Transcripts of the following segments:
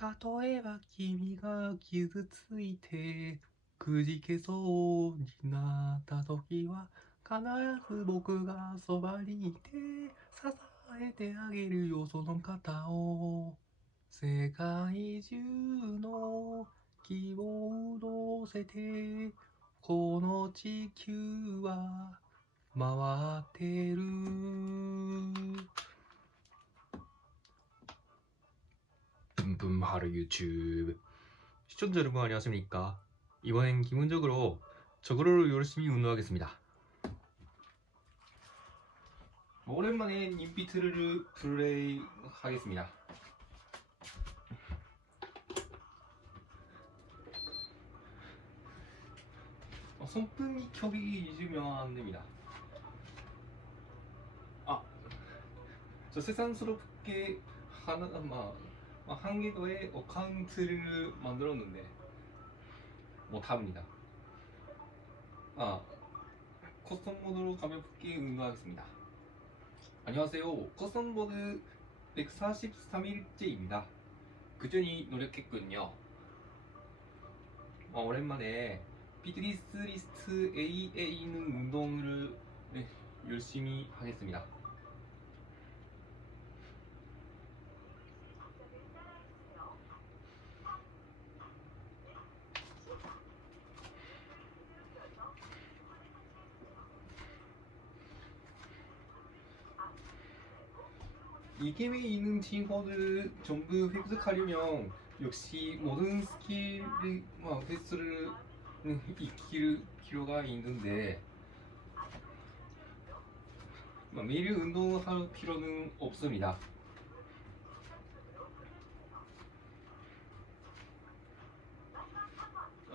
例えば君が傷ついてくじけそうになった時は必ず僕がそばにいて支えてあげるよその肩を。世界中の希望を乗せてこの地球は回ってる。뿜뿜 하루 유튜브 시청자 여러분 안녕하십니까. 이번엔 기본적으로 저거를 열심히 운동하겠습니다. 오랜만에 인피트를 플레이 하겠습니다. 손등이 켜기 잊으면 안 됩니다. 저 세상스럽게 한 개도의 어카운트를 만들었는데 못합니다. 커스텀 모드로 가볍게 운동하겠습니다. 안녕하세요. 커스텀 모드 143일째입니다. 꾸준히 노력했군요. 오랜만에 피트니스 리스트 AA는 운동을 열심히 하겠습니다. 이 게임에 있는 친구들 전부 획득하려면 역시 모든 스킬을 횟수를 익힐 필요가 있는데 매일 운동할 필요는 없습니다.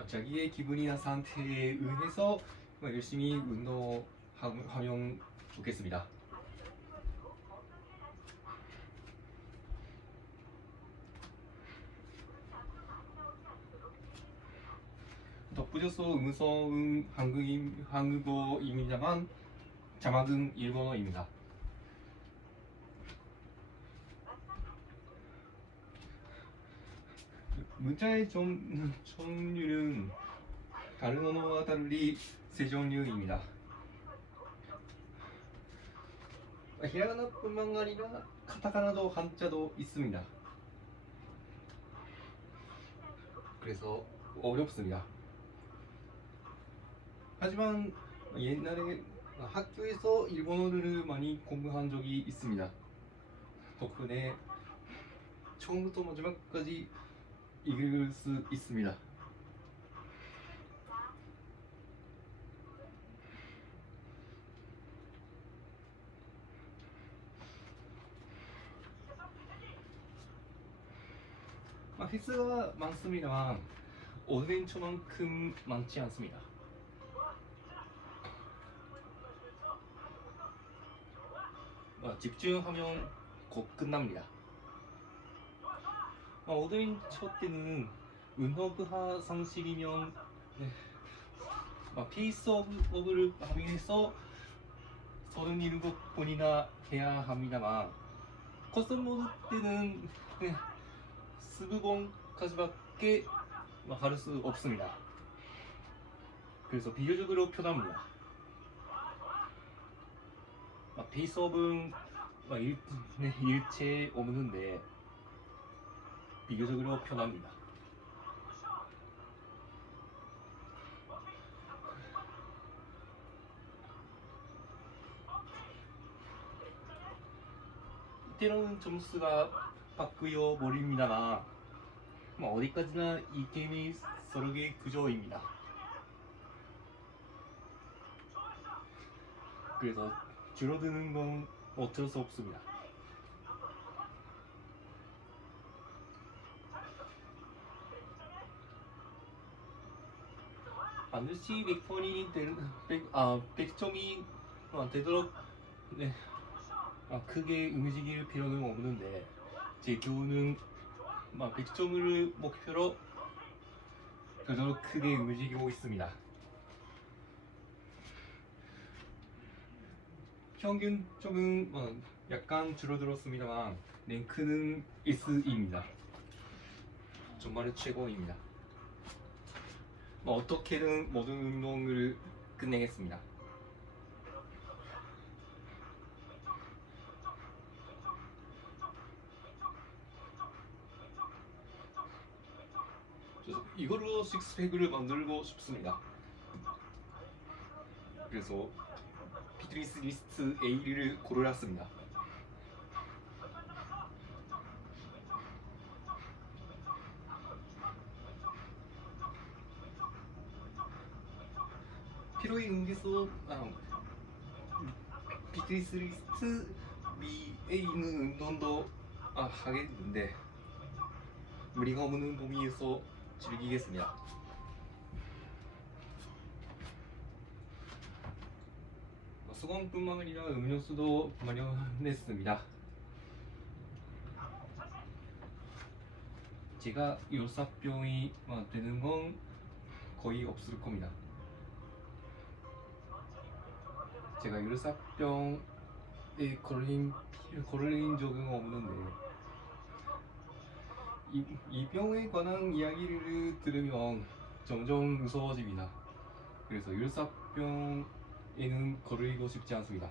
자기의 기분이나 상태에 의해서 열심히 운동하면 좋겠습니다. 덧붙여서 음성은 한국어입니다만 자막은 일본어입니다. 문자의 종류는 다른 언어와 달리 세 종류입니다. 히라가나뿐만 아니라 카타카나도 한자도 있습니다. 그래서 어렵습니다. 하지만 옛날에 학교에서 일본어를 많이 공부한 적이 있습니다. 덕분에 처음부터 마지막까지 읽을 수 있습니다. 횟수가 많습니다만 어드벤처만큼 많지 않습니다. 집중하면 곧 끝납니다. 어드벤처 때는 은허그하 상식이면 페이스업을 하면서 37번이나 해야 합니다만 커스텀 모드 때는 20번까지밖에 할 수 없습니다. 그래서 비교적으로 편합니다. 페이스업은 일체 없는데 비교적으로 편합니다. 때로는 점수가 바뀌어 버립니다만 어디까지나 이 게임이 서로의 구조입니다. 그래서 줄어드는 건 어쩔 수 없습니다. 반드시 100점이 되도록 크게 움직일 필요는 없는데 제 교우는 100점을 목표로 되도록 크게 움직이고 있습니다. 평균점은 약간 줄어들었습니다만 랭크는 S입니다. 정말 최고입니다. 어떻게든 모든 운동을 끝내겠습니다. 이걸로 식스팩을 만들고 싶습니다. 그래서 피트니스 리스트 A를 고르았습니다. 피로에 응해서 피트니스 리스트 B에 있는 운동도 하겠는데 무리가 없는 범위에서 즐기겠습니다. 수건뿐만 아니라 음료수도 마련했습니다. 제가 열사병이 되는 건 거의 없을 겁니다. 제가 열사병에 걸린 적은 없는데 이 병에 관한 이야기를 들으면 점점 무서워집니다. 그래서 열사병에는 걸리고 싶지 않습니다.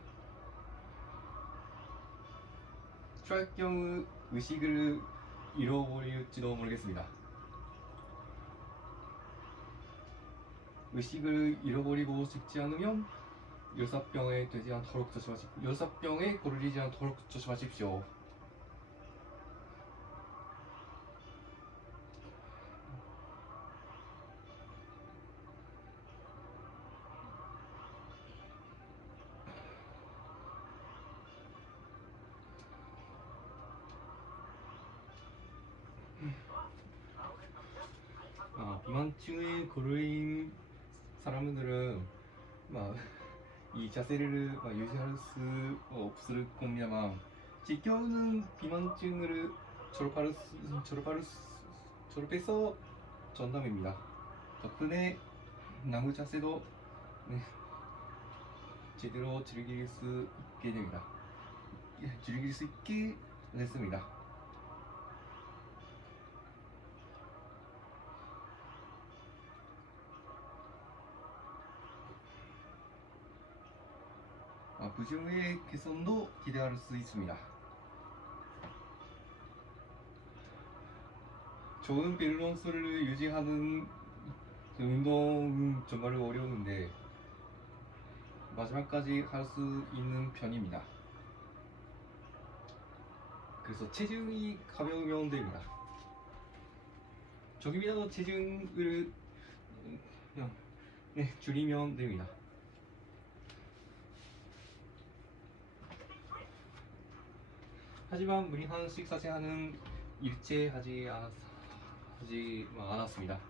추할 경우 의식을 잃어버릴지도 모르겠습니다. 의식을 잃어버리고 싶지 않으면 열사병에 되지 않도록 조심하십시오. 열사병에 걸리지 않도록 조심하십시오. 비만증에 걸린 사람들은 이 자세를 유지할 수 없을 겁니다만 지켜오는 비만증을 졸업해서 전담입니다. 덕분에 남은 자세도 제대로 즐길 수 있게 됐습니다. 부종의 개선도 기대할 수 있습니다. 좋은 밸런스를 유지하는 운동은 정말 어려운데 마지막까지 할 수 있는 편입니다. 그래서 체중이 가벼우면 됩니다. 조금이라도 체중을 줄이면 됩니다. 하지만 무리한 식사제한은 일제하지 않았습니다.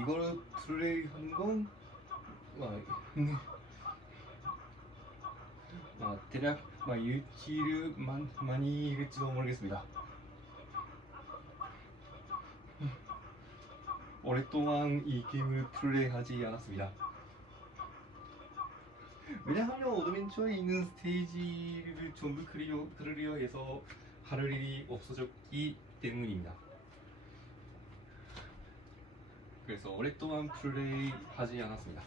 이걸 플레이하는 건 대략 일주일 만일지도 모르겠습니다. 오랫동안 이 게임을 플레이하지 않았습니다. 왜냐하면 어드벤처에 있는 스테이지를 전부 클리어 해서 할 일이 없어졌기 때문입니다. 그래서 오랫동안 플레이하지 않았습니다.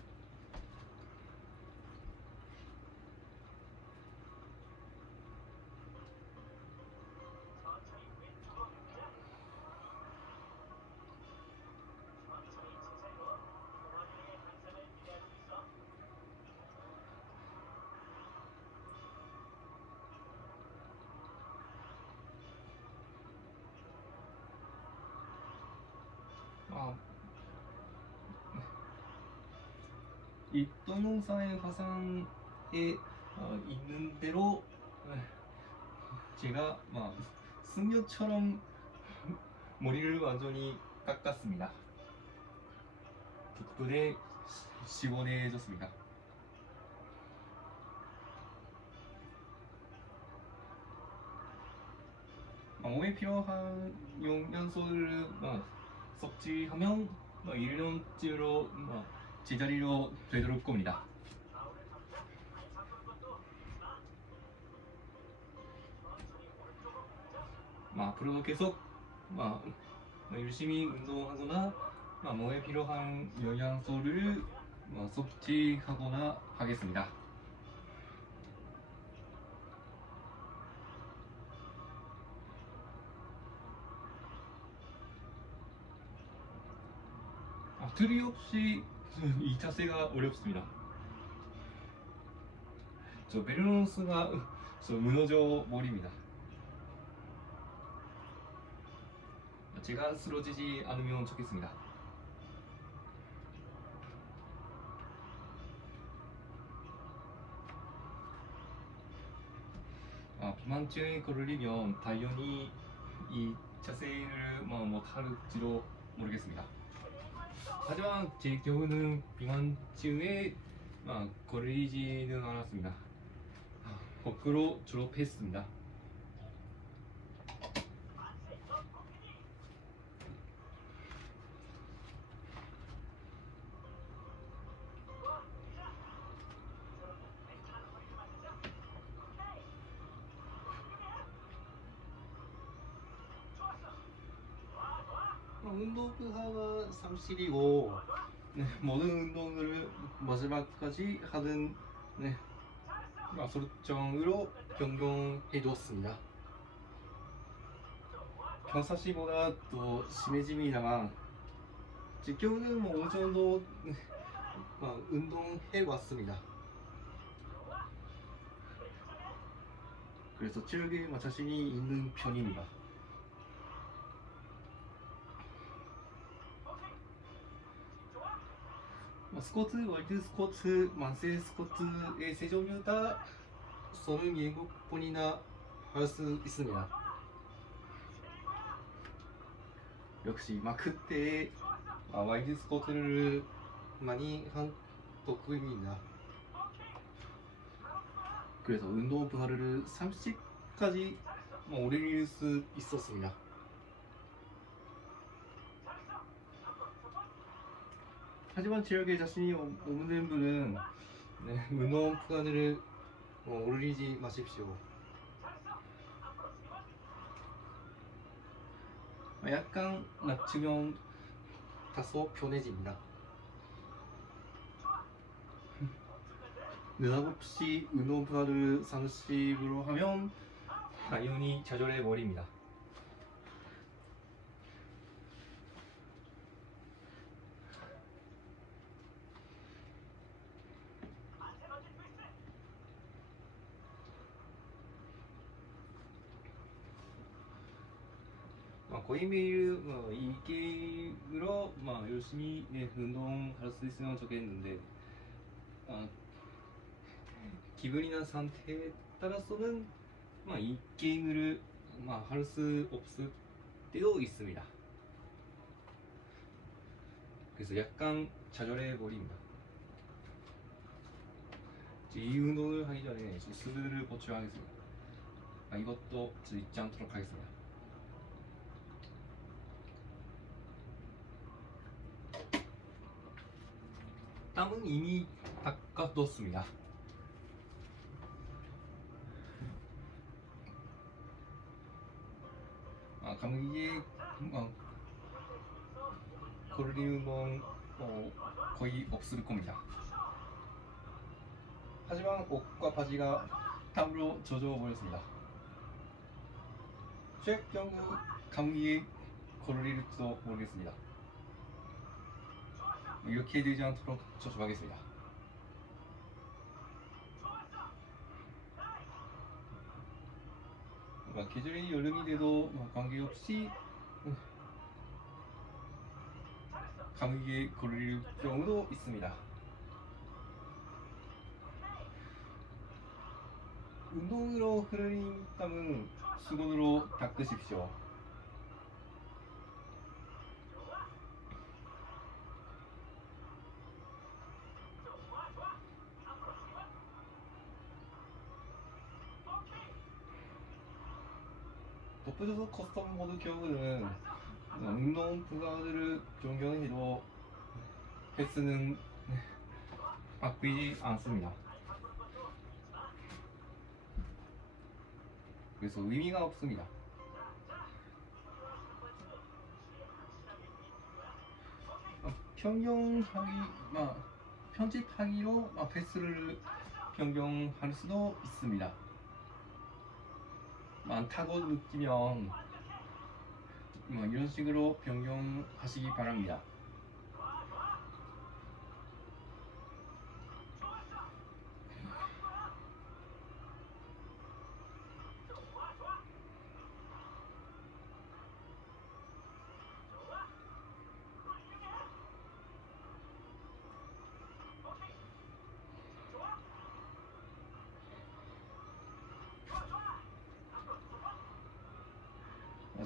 이 동영상의 화상에 있는 대로 제가 승려처럼 머리를 완전히 깎았습니다. 덕분에 시원해졌습니다. 몸에 필요한 영양소를 섭취하면 1년째로 제자리로 되돌릴 겁니다. 앞으로도 계속 열심히 운동하거나 몸에 필요한 영양소를 섭취하거나 하겠습니다. 틀이 없이 이 자세가 어렵습니다. 저 밸런스가 무너져 버립니다. 제가 쓰러지지 않으면 좋겠습니다. 비만증에 걸리면 당연히 이 자세를 못할지도 모르겠습니다. 하지만 제 경우는 비만증에 걸리지는 않았습니다. 거꾸로 졸업했습니다. 운동부하가 30이고 모든 운동을 마지막까지 하는 설정으로 변경해 줬습니다. 평상시보다 더 심해집니다만 지금은 어느 정도 운동해 왔습니다. 그래서 체력에 자신이 있는 편입니다. 스쿼트, 월드 스쿼트, 만세 스쿼트의 세 종류 다 37번이나 할 수 있습니다. 역시 그때 와이드 스쿼트를 많이 한 덕분입니다. 그래서 운동 부하를 30까지 올릴 수 있었습니다. 하지만 체력에 자신이 없는 분은 운동 부하를 올리지 마십시오. 약간 낮추면 다소 편해집니다. 느닷 없이 운동 부하를 30으로 하면 당연히 좌절해 버립니다. 거의 매일 이 게임으로 열심히 운동할 수 있으면 좋겠는데 기분이나 상태에 따라서는 이 게임을 할 수 없을 때도 있습니다. 그래서 약간 좌절해 버립니다. 이 운동을 하기 전에 수술을 보충하겠습니다. 이것도 잊지 않도록 하겠습니다. 땀은 이미 닦아뒀습니다. 감기에 걸리는 건 거의 없을 겁니다. 하지만 옷과 바지가 땀으로 젖어 버렸습니다. 최악 경우 감기에 걸릴지도 모르겠습니다. 이렇게 되지 않도록 조심하겠습니다. 계절이 여름이 돼도 관계없이 감기에 걸릴 경우도 있습니다. 운동으로 흐르는 땀은 수건으로 닦으십시오. 덧붙여서 커스텀 모드 경우는 운동 부가들을 변경해도 횟수는 바뀌지 않습니다. 그래서 의미가 없습니다. 편집하기로 횟수를 변경할 수도 있습니다. 많다고 느끼면 이런 식으로 변경하시기 바랍니다.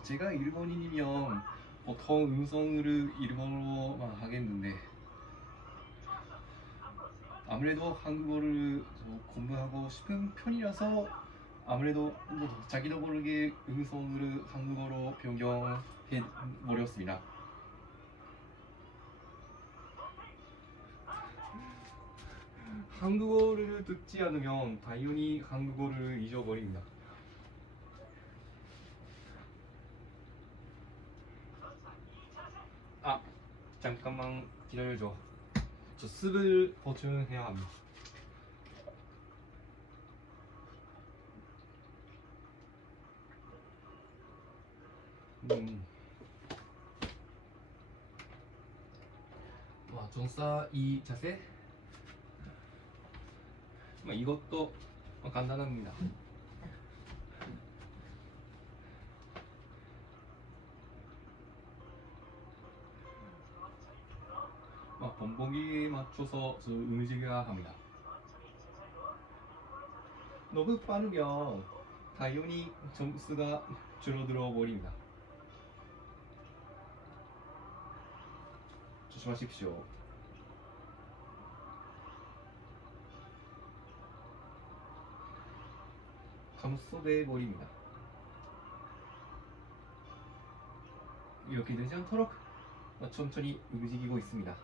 제가 일본인이면 보통 음성을 일본어로 하겠는데 아무래도 한국어를 공부하고 싶은 편이라서 아무래도 자기도 모르게 음성을 한국어로 변경해 버렸습니다. 한국어를 듣지 않으면 당연히 한국어를 잊어버립니다. 잠깐만 기다려줘. 저 습을 보충해야 합니다. 전사 이 자세. 이것도 간단합니다. 범벅에 맞춰서 움직여야 합니다. 너무 빠르면 당연히 점수가 줄어들어 버립니다. 조심하십시오. 감소돼 버립니다. 이렇게 되지 않도록 천천히 움직이고 있습니다.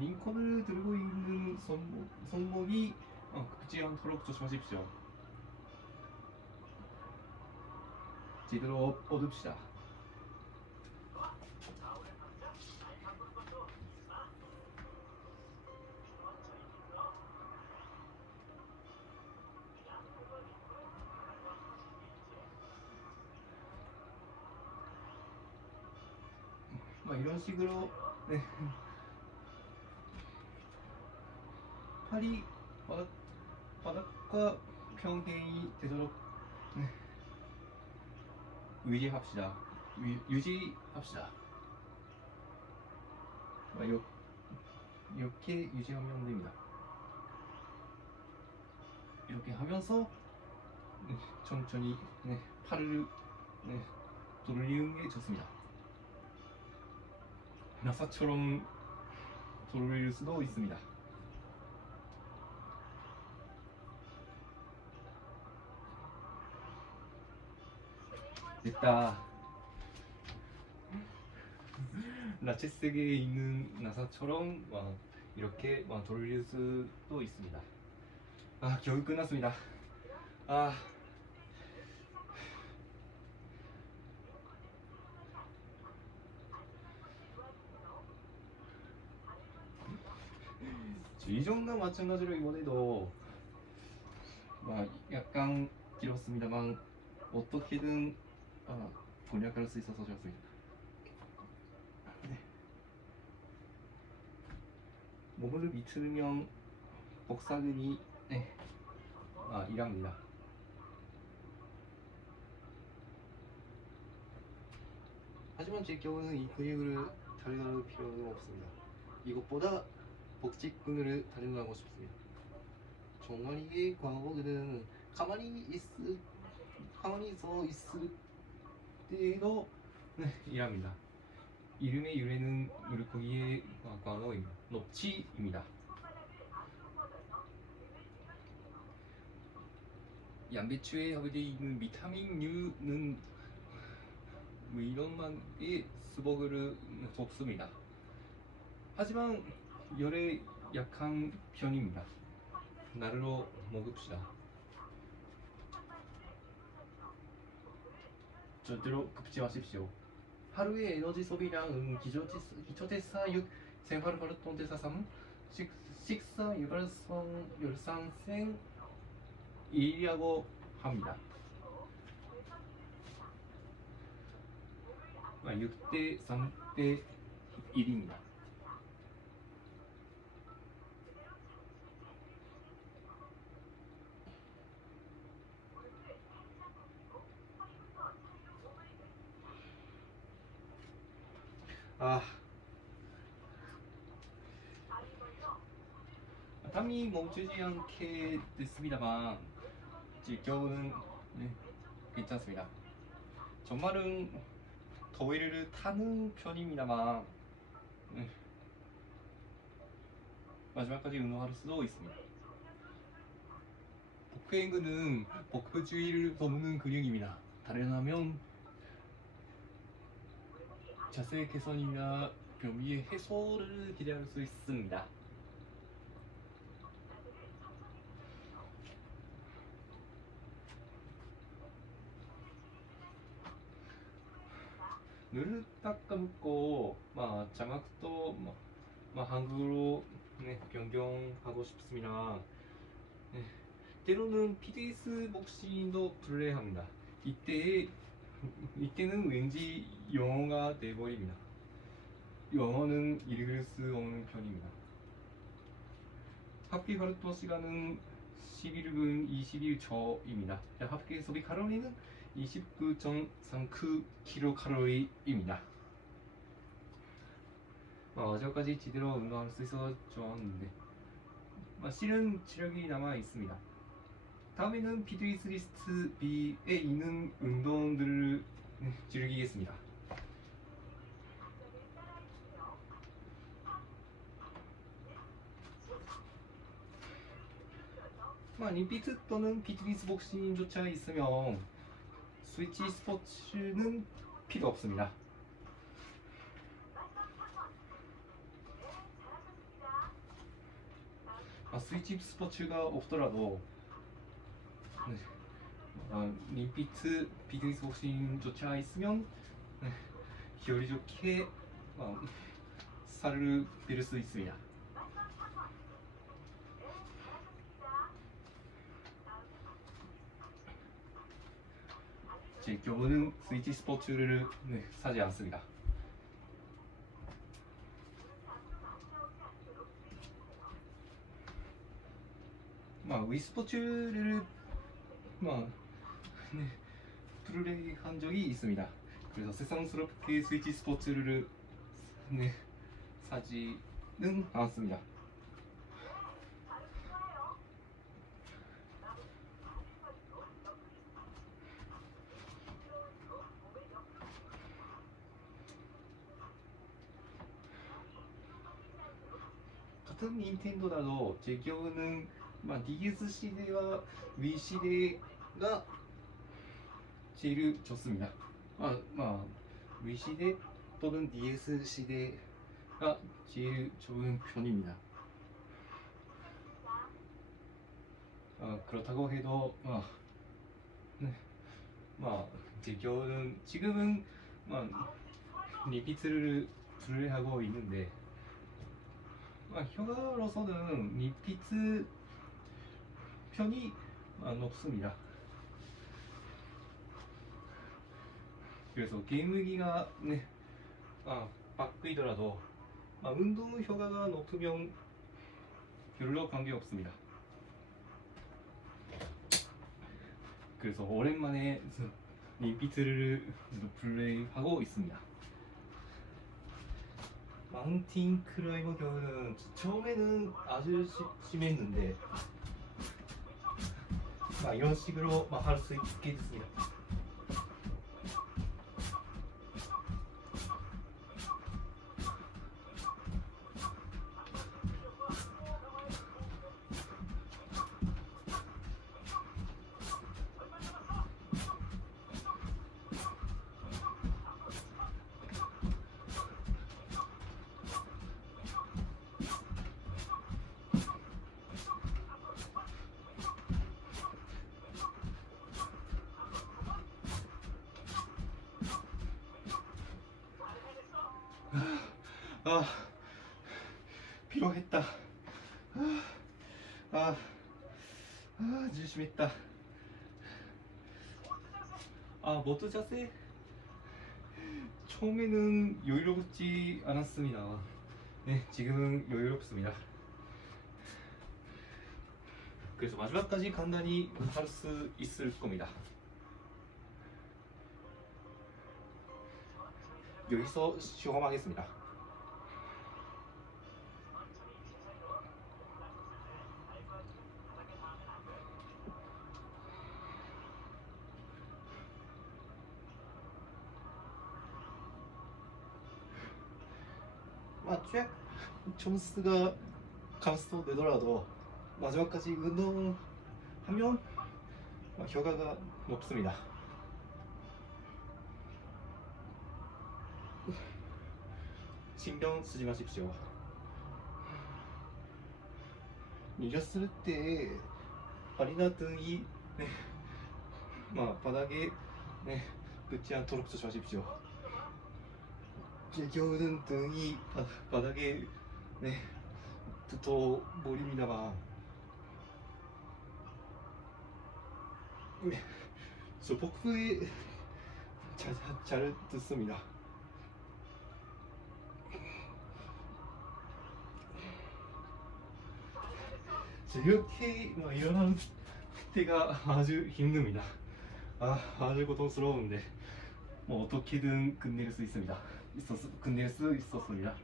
링컨을 들고 있는 손목이 굽지 않도록 조심하십시오. 제대로 뻗읍시다. 이런 식으로 팔이 바닥과 평행이 되도록 유지합시다. 이렇게 유지하면 됩니다. 이렇게 하면서 천천히 팔을 돌리는 게 좋습니다. 나사처럼 돌릴 수도 있습니다. 됐다. 라체스에 있는 나사처럼 이렇게 돌릴 수도 있습니다. 겨우 끝났습니다. 이전과 마찬가지로 이번에도 약간 길었습니다만 어떻게든 공략할 수 있어서 좋습니다. 몸을 비틀면 복사근이 일합니다. 하지만 제 경우는 이 근육을 다려놓을 필요는 없습니다. 이것보다 복직근을 다려나가고 싶습니다. 정말 이게 과거는 가만히 서 있을 때도 일합니다. 이름의 유래는 물고기의 광어입니다. 넙치입니다. 양배추에 함유되어 있는 비타민 U는 이런만의 수복을 없습니다. 하지만 열에 약한 편입니다. 나르로 먹읍시다. 절대로 굽지 마십시오. 하루의 에너지 소비량은 기초대사육, 생활활동대사3, 식사 열상생 1이라고 합니다. 6대 3대 1입니다. 땀이 멈추지 않게 됐습니다만 겨울은 괜찮습니다. 정말은 더위를 타는 편입니다만 마지막까지 운동할 수도 있습니다. 복부행근은 복부주의를 돕는 근육입니다. 다르다면 자세 개선이나 변비의 해소를 기대할 수 있습니다. 눈을 딱 감고 자막도 한국어로 변경하고 싶습니다. 때로는 PDS 복싱도 플레이합니다. 이때는 왠지 영어가 돼버립니다. 영어는 읽을 수 없는 편입니다. 합계 활동 시간은 11분 21초입니다. 합계 소비 칼로리는 29.39kcal입니다. 어제까지 제대로 운동할 수 있어서 좋았는데 실은 체력이 남아 있습니다. 다음에는 피트니스 리스트 B에 있는 운동들을 즐기겠습니다. 림피트 또는 피트니스 복싱조차 있으면 스위치 스포츠는 필요 없습니다. 스위치 스포츠가 없더라도 림피트 피트니스 복싱조차 있으면 효율 좋게 살을 뺄 수 있습니다. 제 경우는 스위치 스포츠를 사지 않습니다. 위 스포츠를 플레이한 적이 있습니다. 그래서 세상스럽게 스위치 스포츠를 사지는 않습니다. 같은 닌텐도라도 제 기억은 DS 시대와 위 시대가 제일 좋습니다. 위 시대 또는 DS 시대가 제일 좋은 편입니다. 그렇다고 해도 제 기억은 지금은 리피트를 플레이하고 있는데 효과로서는 리피트 편이 높습니다. 그래서 게임기가 바뀌더라도 운동 효과가 높으면 별로 관계없습니다. 그래서 오랜만에 림피트를 플레이하고 있습니다. 마운틴 클라이머 경우는 처음에는 아주 심했는데 이런 식으로 할 수 있게 됐습니다. 아, 피로했다. 아, 열심히 했다. 모두 자세? 처음에는 여유롭지 않았습니다. 네, 지금은 여유롭습니다. 그래서 마지막까지 간단히 할 수 있을 겁니다. 여기서 시험하겠습니다. 쫙 점수가 감소되더라도 마지막까지 운동하면 결과가 높습니다. 신경 쓰지 마십시오. 일었을 때 발이나 등이 바닥에 닿지 않도록 조심하십시오. 겨울은 등이 바닥에 붙어 버립니다만 저 복부에 잘 듣습니다. 이렇게 일어나는 때가 아주 힘듭니다. 아주 고통스러운데 어떻게든 끝낼 수 있습니다. 끝낼 수 있었습니다.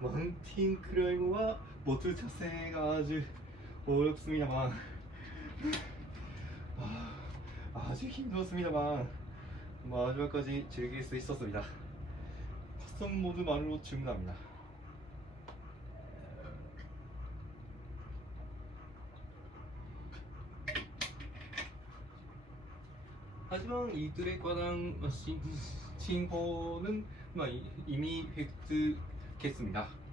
마운틴 클라이머와 모두 자세가 아주 어렵습니다만 아주 힘들었습니다만 마지막까지 즐길 수 있었습니다. 커스텀 모드만으로 충분합니다. 하지만 이들에 관한 신고는 이미 획득했습니다.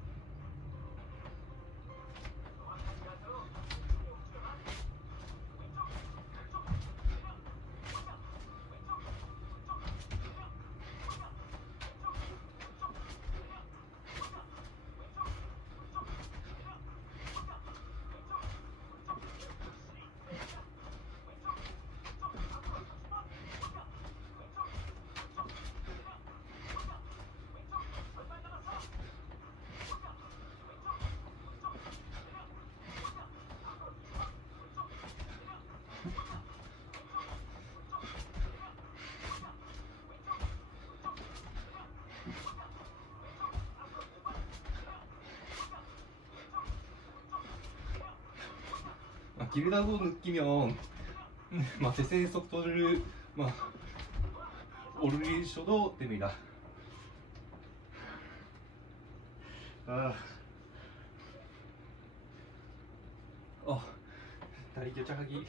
길다고 느끼면 대세 속도를 올리셔도 됩니다. 다리 결착하기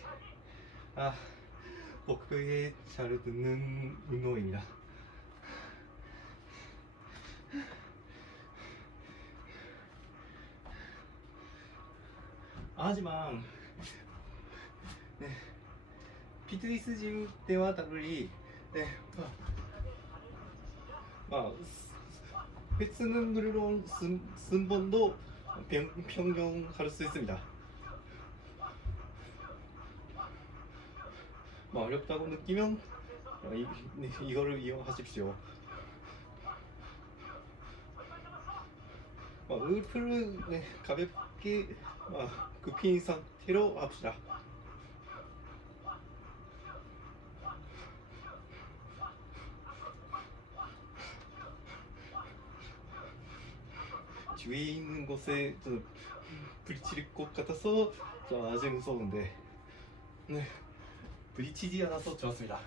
복부에 잘 듣는 운동입니다. 하지만 피트니스 짐 때와 달리 횟수는 물론 순번도 변경할 수 있습니다. 어렵다고 느끼면 이거를 이용하십시오. 무릎을 가볍게 굽힌 상태로 합시다. 뒤에 있는 곳에 부딪힐 것 같아서 아주 무서운데 부딪히지 않아서 좋았습니다.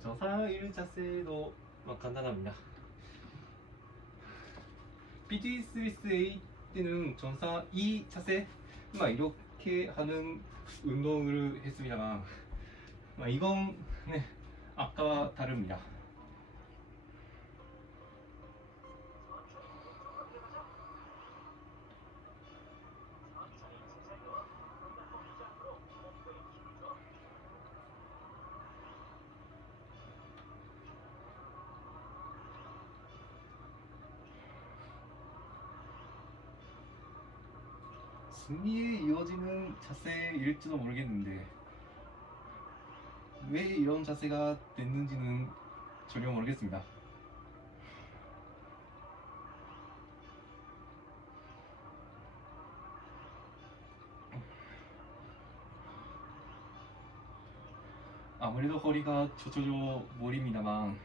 정상 1 자세도 간단합니다. BD 스위스 A 때는 정상 2 자세 이렇게 하는 운동을 했습니다만 이건 아까와 다릅니다. 승리에 이어지는 자세일지도 모르겠는데 왜 이런 자세가 됐는지는 전혀 모르겠습니다. 아무래도 허리가 젖어져 버립니다만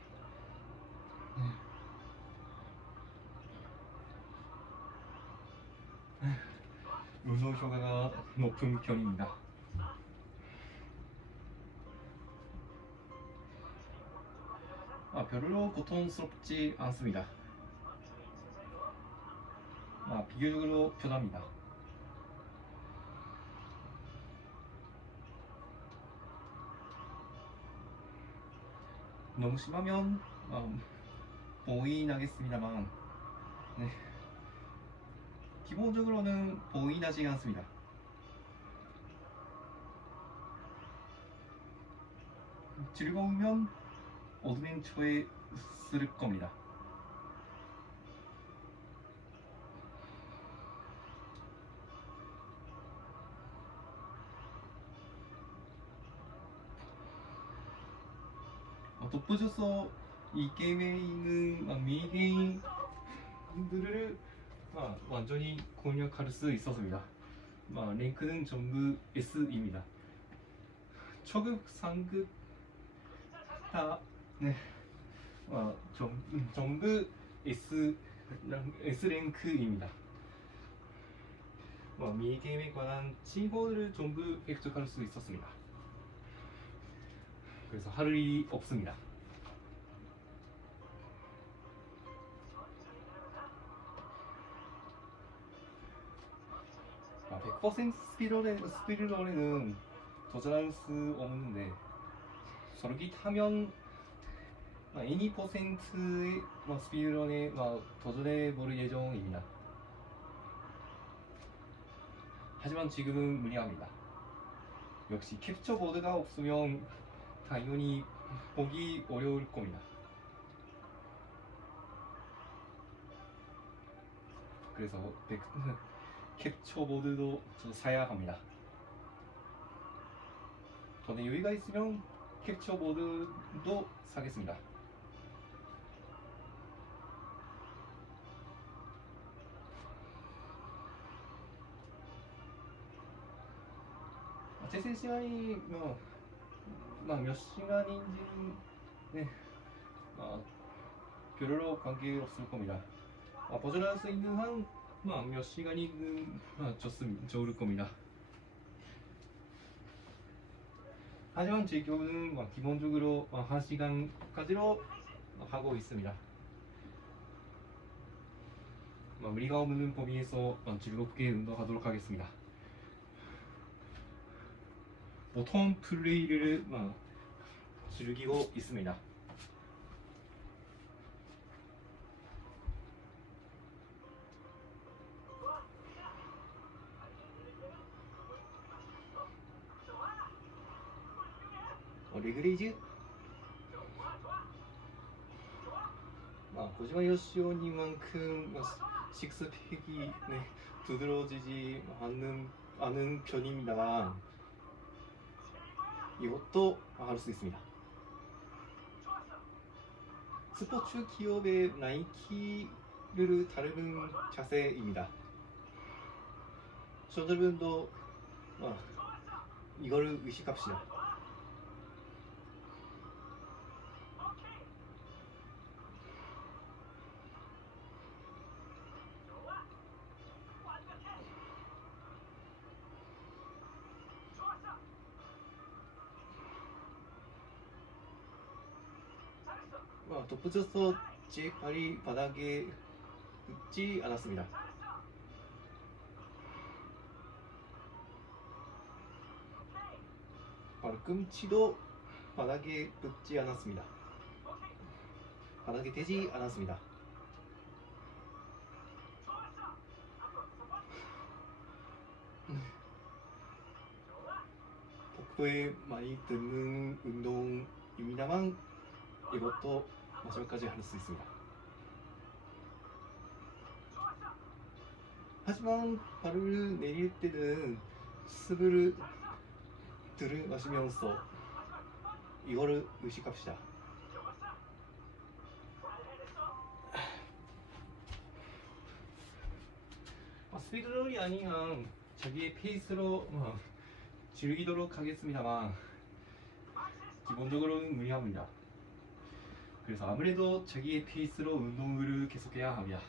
운동 효과가 높은 편입니다. 별로 고통스럽지 않습니다. 비교적으로 편합니다. 너무 심하면 보이 나겠습니다만 네. 기본적으로는 보이 나지 않습니다. 즐거우면 어드벤처에 쓸 겁니다. 덧붙여서 이 게임에 있는 미니게임들을 완전히 공략할 수 있었습니다. 랭크는 전부 S입니다. 초급, 상급 다 네. 전부 S랭크입니다. 미니게임에 관한 칭호를 전부 획득할 수 있었습니다. 그래서 할 일이 없습니다. 100% 스피드런에는 도전할 수 없는데 저렇게 타면 애니 퍼센트의 스피드런에 도전해 볼 예정입니다. 하지만 지금은 무리합니다. 역시 캡처보드가 없으면 당연히 보기 어려울 겁니다. 그래서 캡처보드도 사야 합니다. 돈에 여유가 있으면 캡처보드도 사겠습니다. 재생 시간이 몇 시간인지는 네, 별로 관계 없을 겁니다. 버전할 수 있는 한 몇 시간이든 좋을 겁니다. 하지만 제 경우는 기본적으로 1시간까지로 하고 있습니다. 무리가 없는 범위에서 즐겁게 운동하도록 하겠습니다. 보통 플레이를 즐기고 있습니다. 레그레이즈? 고지마 요시오님만큼 식스팩이 두드러지지 않는 편입니다만 이것도 할 수 있습니다. 스포츠 기업의 나이키를 다루는 자세입니다. 저들도 이거를 의식합시다. 덧붙여서 제 발이 바닥에 붙지 않았습니다. 발꿈치도 바닥에 붙지 않았습니다. 바닥에 대지 않았습니다. 복도에 많이 듣는 운동입니다만 이것도 마지막까지 할 수 있습니다. 하지만 발을 내릴 때는 스브를 들이마시면서 이거를 의식합시다. 스피드롤이 아니면 자기의 페이스로 즐기도록 하겠습니다만 기본적으로는 무리합니다. 그래서 아무래도 자기의 페이스로 운동을 계속해야 합니다.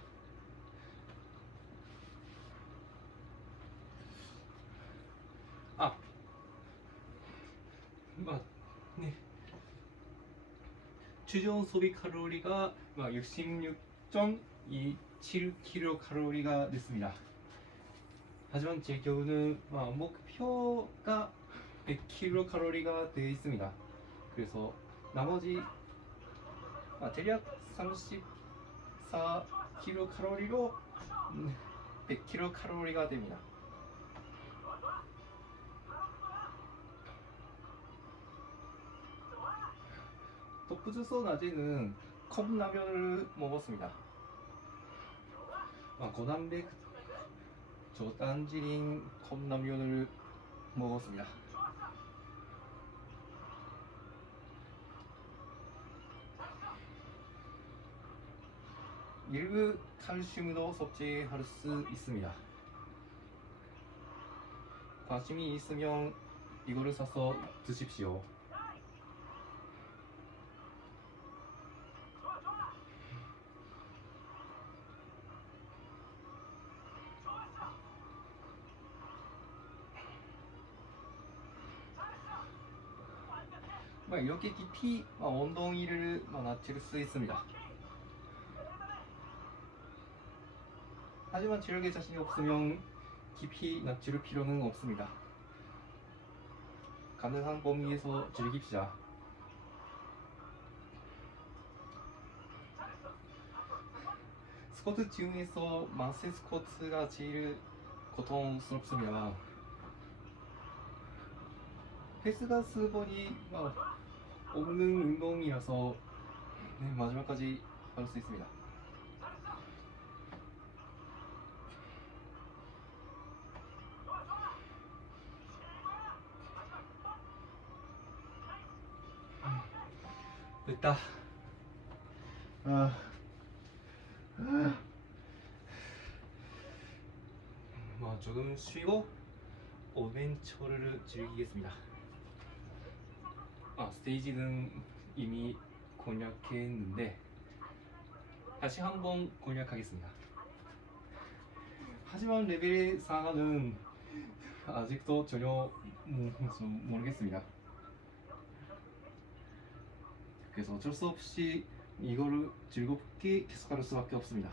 네. 최종 소비 칼로리가 66.27kcal가 됐습니다. 하지만 제 경우는 목표가 100kcal가 되어 있습니다. 그래서 나머지 대략 34kcal로 100kcal가 됩니다. 덕분에서 낮에는 컵라면을 먹었습니다. 고단백 저단지린 컵라면을 먹었습니다. 일부 칼슘도 섭취할 수 있습니다. 관심이 있으면 이거를 사서 드십시오. 이렇게 깊이 엉덩이를 낮출 수 있습니다. 하지만 체력에 자신이 없으면 깊이 낮출 필요는 없습니다. 가능한 범위에서 즐깁시다. 스쿼트 중에서 마세 스쿼트가 제일 고통스럽습니다. 횟수가 수번이 없는 운동이라서 마지막까지 할 수 있습니다. 됐다. 조금 쉬고 어벤처를 즐기겠습니다. 스테이지는 이미 공략했는데 다시 한번 공략하겠습니다. 하지만 레벨 4는 아직도 전혀 모르겠습니다. 그래서 어쩔 수 없이 이거를 즐겁게 계속할 수밖에 없습니다.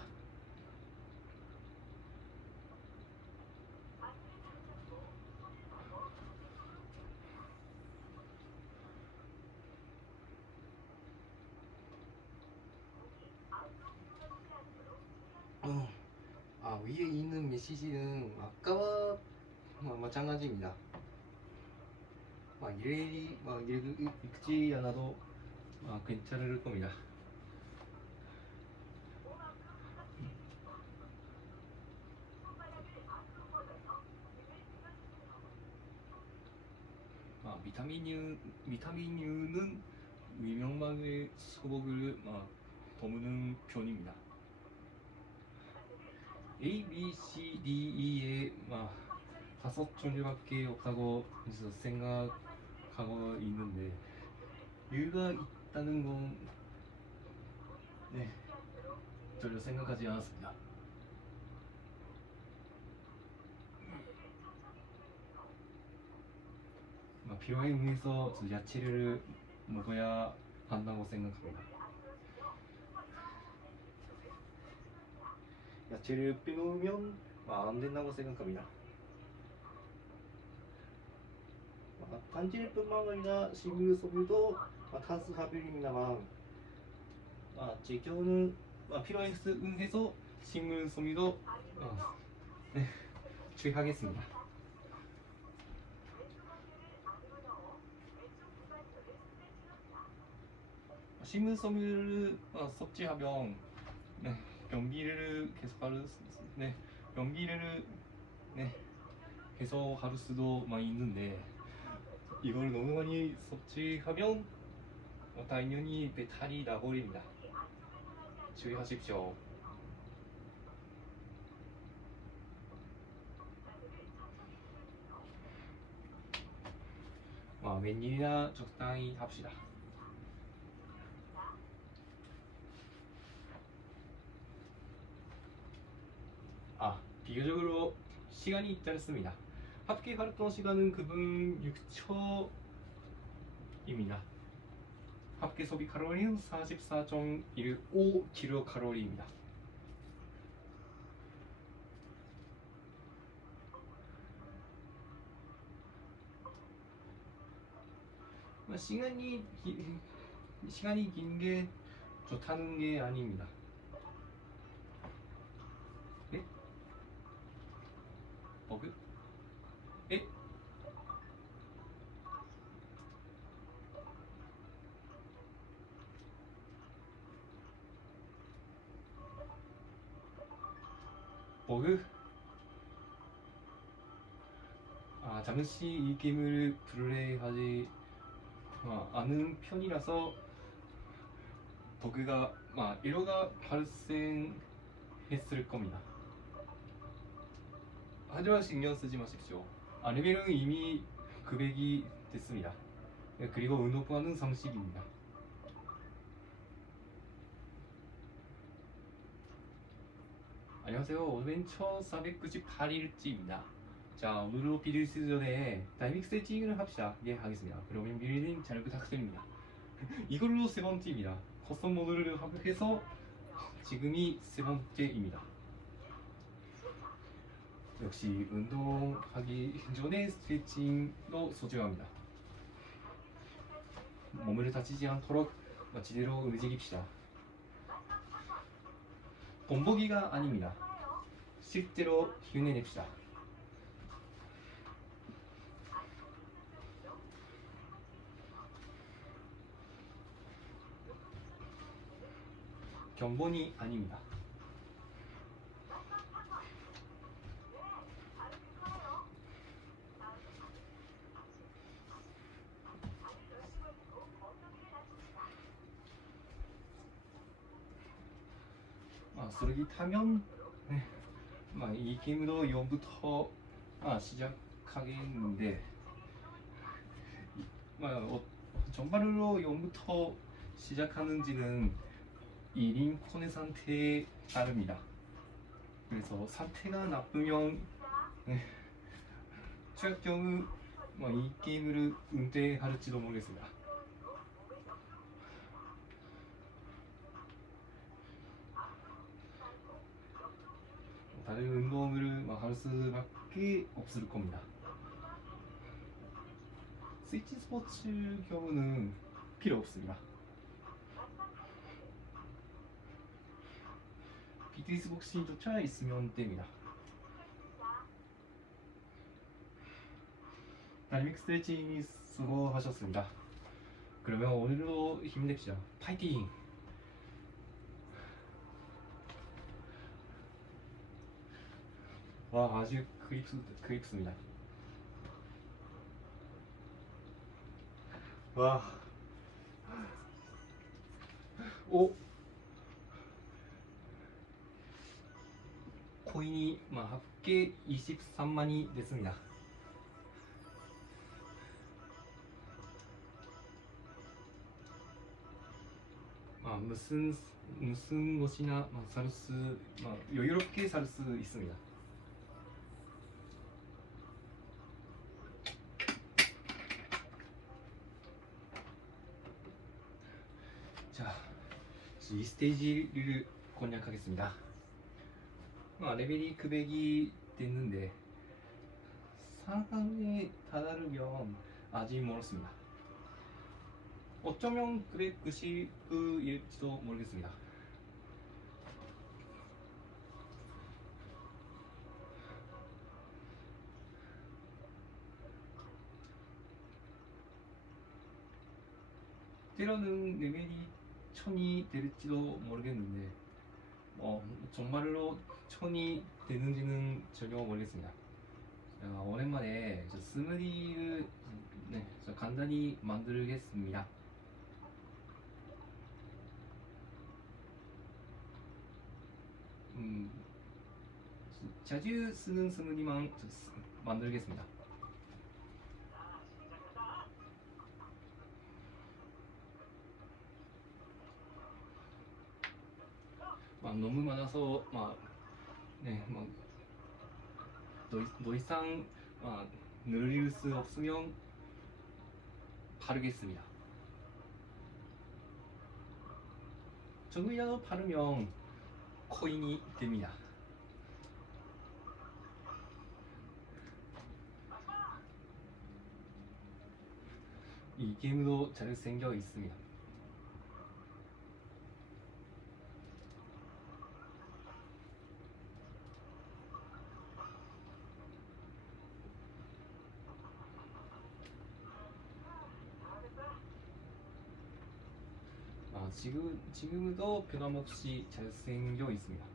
위에 있는 메시지는 아까와 마찬가지입니다. 일일이 읽지 않아도 괜찮을 겁니다. 비타민유는 위명막의 소복을 더무는 편입니다. A, B, C, D, E에 5종류밖에 없다고 생각하고 있는데 U가 있다는 건 전혀 생각하지 않았습니다. 필요에 의해서 야채를 먹어야 한다고 생각합니다. 야채를 빼놓으면 안 된다고 생각합니다. 단질뿐만 아니라 식물소비도 탄수화물입니다만 제 경우는 필요에 의해서 식물소비도 주의하겠습니다. 식물섬유를 섭취하면 변비를 계속할 연기를 네, 계속 할 수도 많이 있는데 이걸 너무 많이 섭취하면 당연히 배탈이 나버립니다. 주의하십시오. 웬일이나 적당히 합시다. 비교적으로 시간이 짧습니다. 합계 활동 시간은 급은 6초입니다. 합계 소비 칼로리는 44.15kcal입니다. 시간이 긴 게 좋다는 게 아닙니다. 네? 버그? 네? 버그? 잠시 이 게임을 플레이하지 않은 편이라서 버그가 에러가 발생했을 겁니다. 하지만 신경 쓰지 마십시오. 레벨은 이미 900이 됐습니다. 그리고 은호과는 30입니다. 안녕하세요. 어드벤처 498일째입니다. 자, 오늘도 비딜 시즌에 다이믹 세팅을 합시다. 예, 하겠습니다. 그러면 빌딩 잘 부탁드립니다. 이걸로 세 번째입니다. 커스텀 모드를 해서 지금이 세 번째입니다. 역시 운동하기 전에 스트레칭도 소중합니다. 몸을 다치지 않도록 제대로 움직입시다. 본보기가 아닙니다. 실제로 힘내냅시다. 경본이 아닙니다. 쓰레기 타면 이 게임도 0부터 시작하겠는데 전반으로 0부터 시작하는지는 1인 코네 상태에 따릅니다. 그래서 상태가 나쁘면 최악경우 이 게임을 은퇴할지도 모르겠습니다. 다른 운동을 할 수밖에 없을 겁니다. 스위치 스포츠 경우는 필요 없습니다. BTS 복싱조차 있으면 됩니다. 다이믹 스트레칭이 수고하셨습니다. 그러면 오늘도 힘냅시다. 파이팅! 아주 그립습니다. 코인이 합계 23만이 됐습니다. 무슨 것이나 여유롭게 살 수 있습니다. 자, 이 스테이지를 공략하겠습니다. 레벨이 900이 됐는데 상황에 다다르면 아직 멀었습니다. 어쩌면 990일지도 모르겠습니다. 때로는 레벨이 1000이 될지도 모르겠는데 정말로 천이 되는지는 전혀 모르겠습니다. 자, 오랜만에 저 스무디를 저 간단히 만들겠습니다. 음, 자주 쓰는 스무디만 만들겠습니다. 너무 많아서 더 이상 늘릴 수 없으면 바르겠습니다. 조금이라도 바르면 코인이 됩니다. 이 게임도 잘 생겨 있습니다. 지금도 변함없이 잘 생겨 있습니다.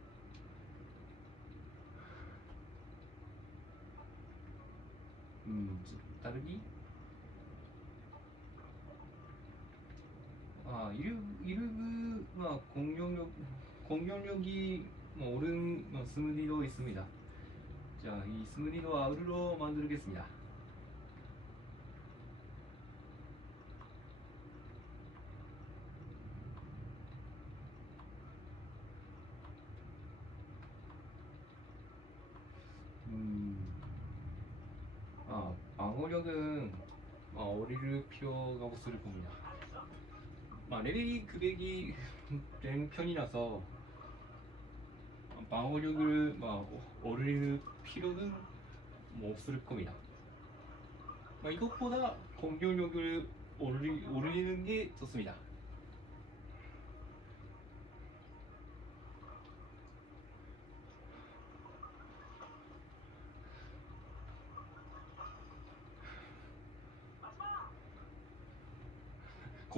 다르기? 이르브 공격력이 오른 스무디도 있습니다. 자, 이 스무디도 아우르로 만들겠습니다. 방어력은 어릴 필요가 없을 겁니다. 레벨이 900이 된 편이라서 방어력을 올릴 필요는 없을 겁니다. 이것보다 공격력을 올리는 게 좋습니다.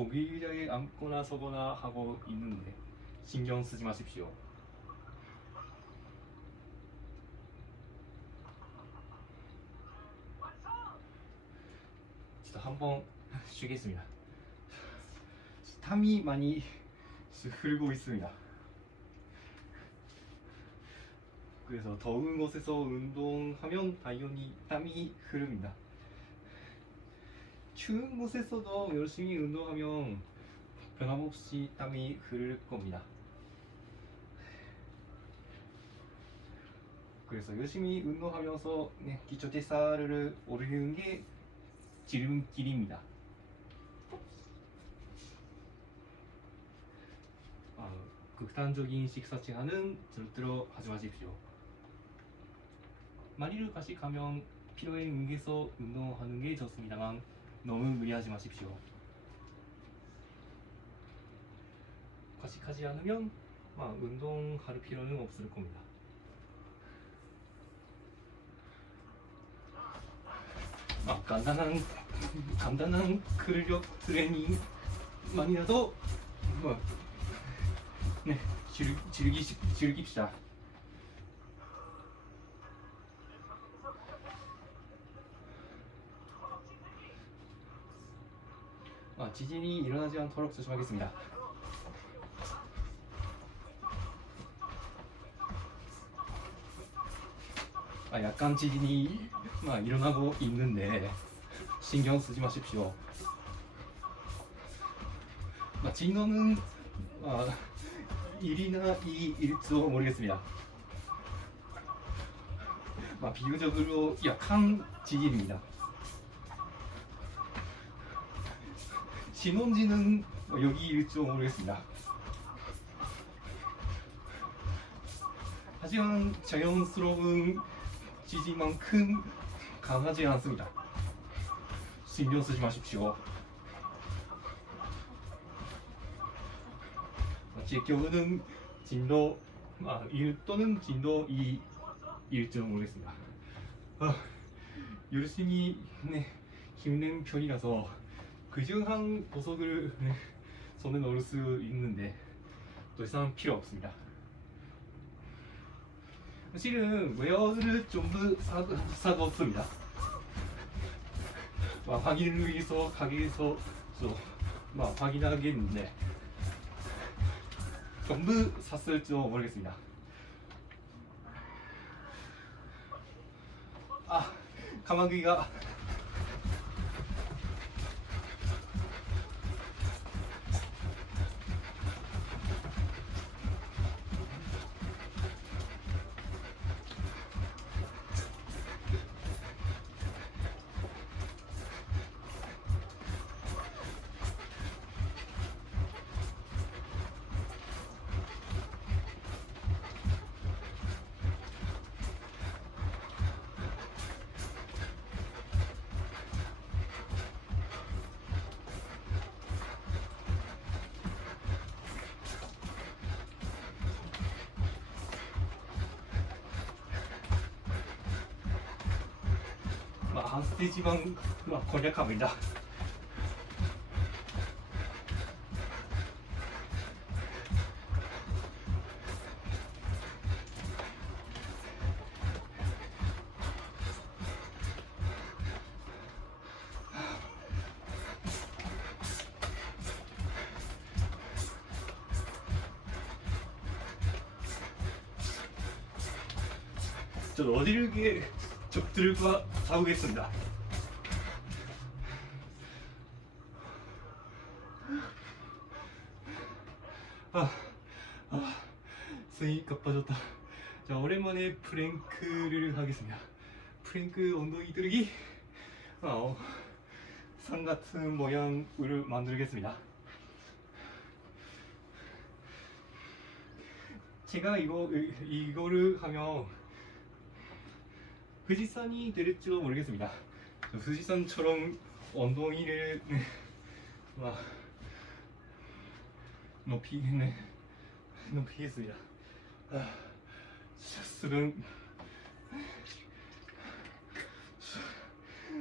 고기 의자에 앉거나 서거나 하고 있는데 신경 쓰지 마십시오. 진짜 한번 쉬겠습니다. 땀이 많이 흐르고 있습니다. 그래서 더운 곳에서 운동하면 당연히 땀이 흐릅니다. 추운 곳에서도 열심히 운동하면 변함없이 땀이 흐를 겁니다. 그래서 열심히 운동하면서 기초 대사를 올리는 게 지름길입니다. 극단적인 식사 제한은 절대로 하지 마십시오. 만일 가식하면 필요에 응해서 운동하는 게 좋습니다만 너무 무리하지 마십시오. 과식하지 않으면 운동할 필요는 없을 겁니다. 간단한 근력 트레이닝만이라도 즐깁시다. 지진이 일어나지 않도록 조심하겠습니다. 약간 지진이 일어나고 있는데 신경 쓰지 마십시오. 진도는 1이나 2일지도 모르겠습니다. 비교적으로 약한 지진입니다. 신혼지는 여기일지도 모르겠습니다. 하지만 자연스러운 지진만큼 강하지 않습니다. 신경 쓰지 마십시오. 제 경우는 진도 1 또는 진도 2일지도 모르겠습니다. 열심히 힘낸 편이라서 그중한 보석을 손에 넣을 수 있는데 더 이상 필요 없습니다. 실은 웨어를 좀 더 사뒀습니다. 확인을 위해서 가게에서 확인하겠는데 전부 샀을지도 모르겠습니다. 가마귀가 한 스테이지만 공략합니다. 전 어디를 위해 적들과 싸우겠습니다. 숨이 가빠졌다. 자, 오랜만에 프랭크를 하겠습니다. 프랭크 엉덩이 들기. 산 같은 모양을 만들겠습니다. 제가 이거를 하면富士山이 될지도 모르겠습니다.富士山처럼 엉덩이를 높이겠습니다.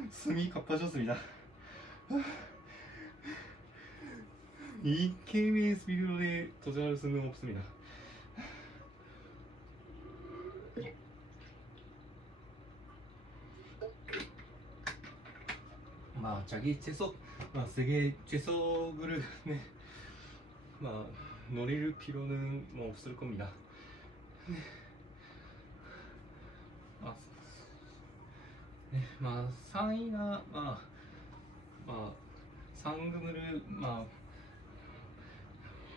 숨이 가빠졌습니다. 이 게임의 스피드에 도전할 수는 없습니다. 자기 재석, 세계 재석을 노릴 필요는 없을 겁니다. 상이나 상금을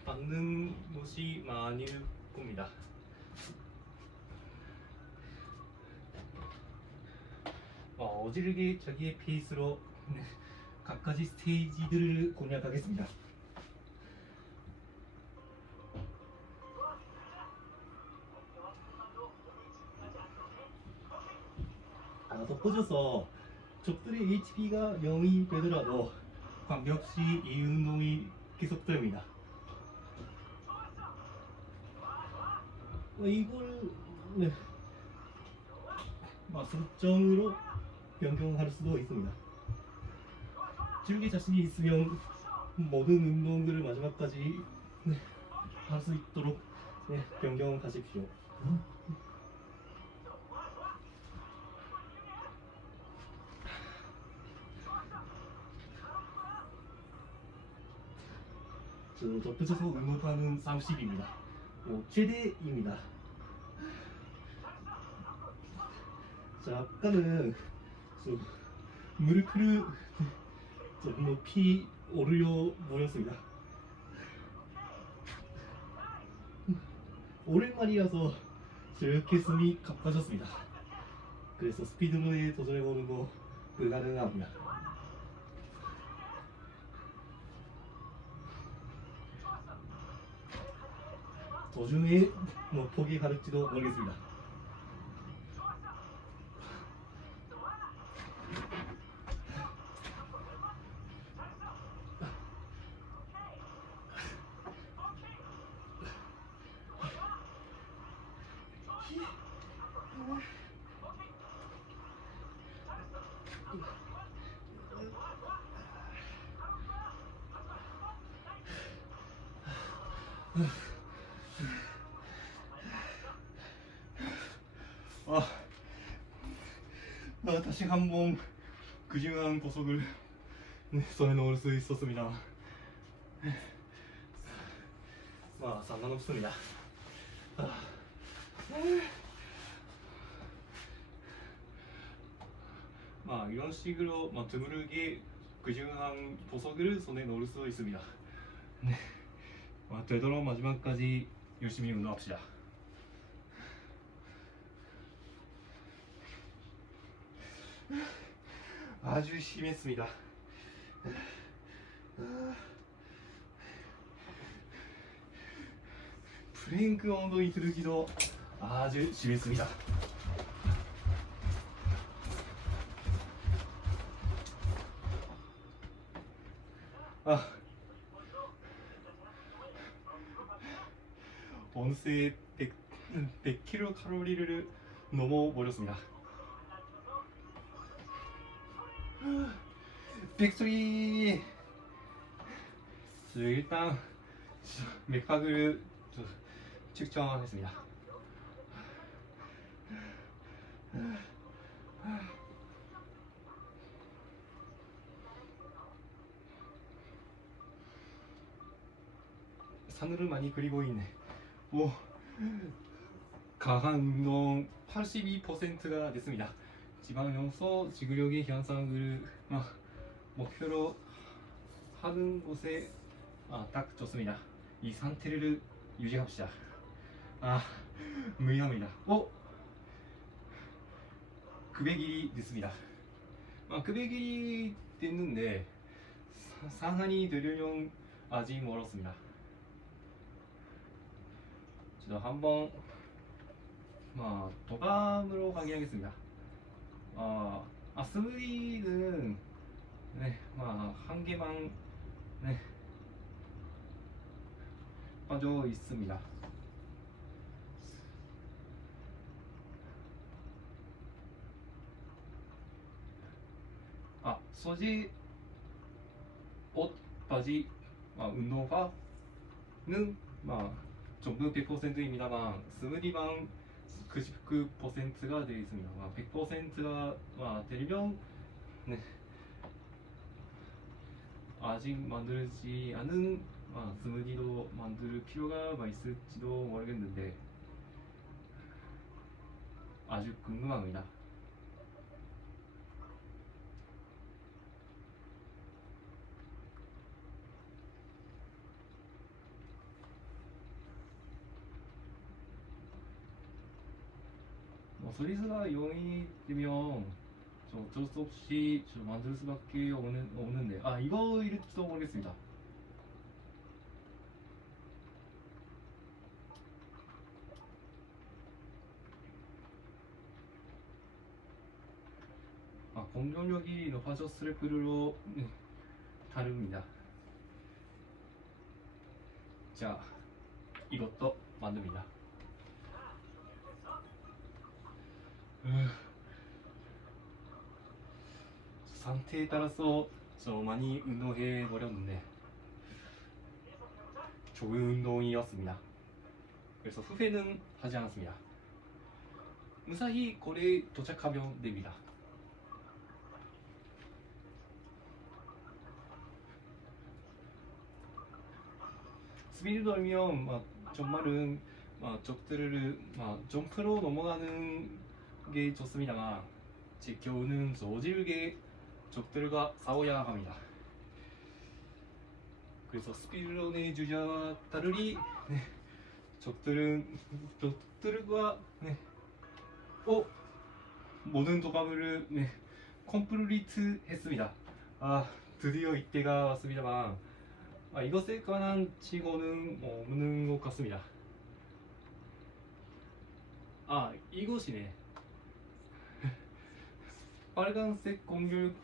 받는 것이 아닐 겁니다. 어지르게 자기의 페이스로 각가지 스테이지들을 공략하겠습니다. 덧붙여서 적들의 HP가 0이 되더라도 관계없이 이 운동이 계속됩니다. 이걸 수정으로 변경할 수도 있습니다. 즐기 자신이 있으면 모든 운동들을 마지막까지 할 수 있도록 변경하십시오. 덧붙여서 응원하는 30입니다. 최대입니다. 자, 아까는 무릎을 좀 높이 오르려 모였습니다. 오랜만이라서 저렇게 숨이 가빠졌습니다. 그래서 스피드런에 도전해보는 거 불가능합니다. 도중에 포기할지도 모르겠습니다. 다시 한번 그중한 보석을 손에 넣을 수 있었습니다. 상관없습니다. 이런 식으로 드물게 그중한 보석을 손에 넣을 수 있습니다. 되도록 마지막까지 열심히 운동합시다. 아주 심했습니다. 플랭크 운동이 들기도 아주 심했습니다. 어느새 100kcal를 넘어버렸습니다. 백소리! 일단 맥박을 측정했습니다. 산을 많이 그리고 있네. 강한 운동 82%가 됐습니다. 지방 용소 지구력의 향상을 목표로 하는 곳에 딱 좋습니다. 이 상태를 유지합시다. 무리합니다. 900일이 됐습니다. 900일이 됐는데 상한이 되려면 아직 멀었습니다. 저 한번 도감으로 가게 하겠습니다. 스무디는 한 개만 빠져 있습니다. 소재, 옷, 바지, 운동화는 전부 100%입니다만 스무디만 99%가 되어 있습니다. 100%가 되려면 아직 만들지 않은 스무디도 만들 필요가 있을지도 모르겠는데 아주 궁금합니다. 소리스가 0이 되면 어쩔 수 없이 만들 수밖에 없는데 이거 이럴지도 모르겠습니다. 공격력이 높아졌을 뿐으로 다릅니다. 자, 이것도 만듭니다. 상태에 따라서 많이 운동해 버렸는데 좋은 운동이었습니다. 그래서 후회는 하지 않았습니다. 무사히 거리에 도착하면 됩니다. 스피드 돌면 정말은 적들을 점프로 넘어가는 게 좋습니다만 제 경우는 저질게 적들과 싸워야 합니다. 그래서 스피드런의 주자와 다르리 적들과 모든 도감을 컴플리트 했습니다. 드디어 이때가 왔습니다만 이것에 관한 치고는 없는 것 같습니다. 이것이네. 빨간색 공률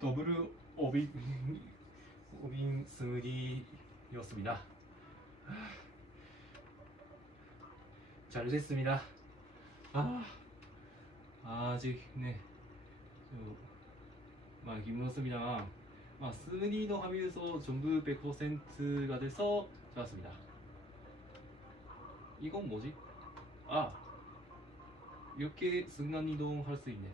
더블 오빈 스무디였습니다. 잘 됐습니다. 아직 힘들었습니다. 스무디도 하면서 전부 100%가 돼서 좋았습니다. 이건 뭐지? 이렇게 순간 이동할 수 있네.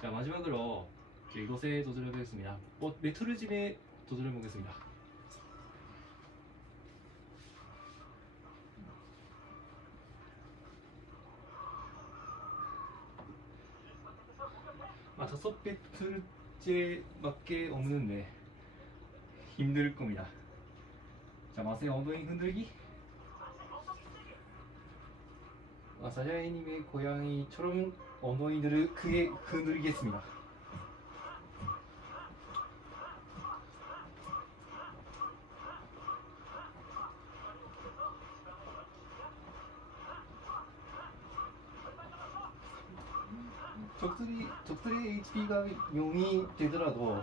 자, 마지막으로 이제 이곳에 도전해 보겠습니다. 메트로짐에 도전해 보겠습니다. 다섯 배틀째밖에 없는데 힘들 겁니다. 자, 마세 엉덩이 흔들기. 사자이님의 고양이처럼 엉덩이들을 크게 흔들겠습니다. 적들의 HP가 0이 되더라도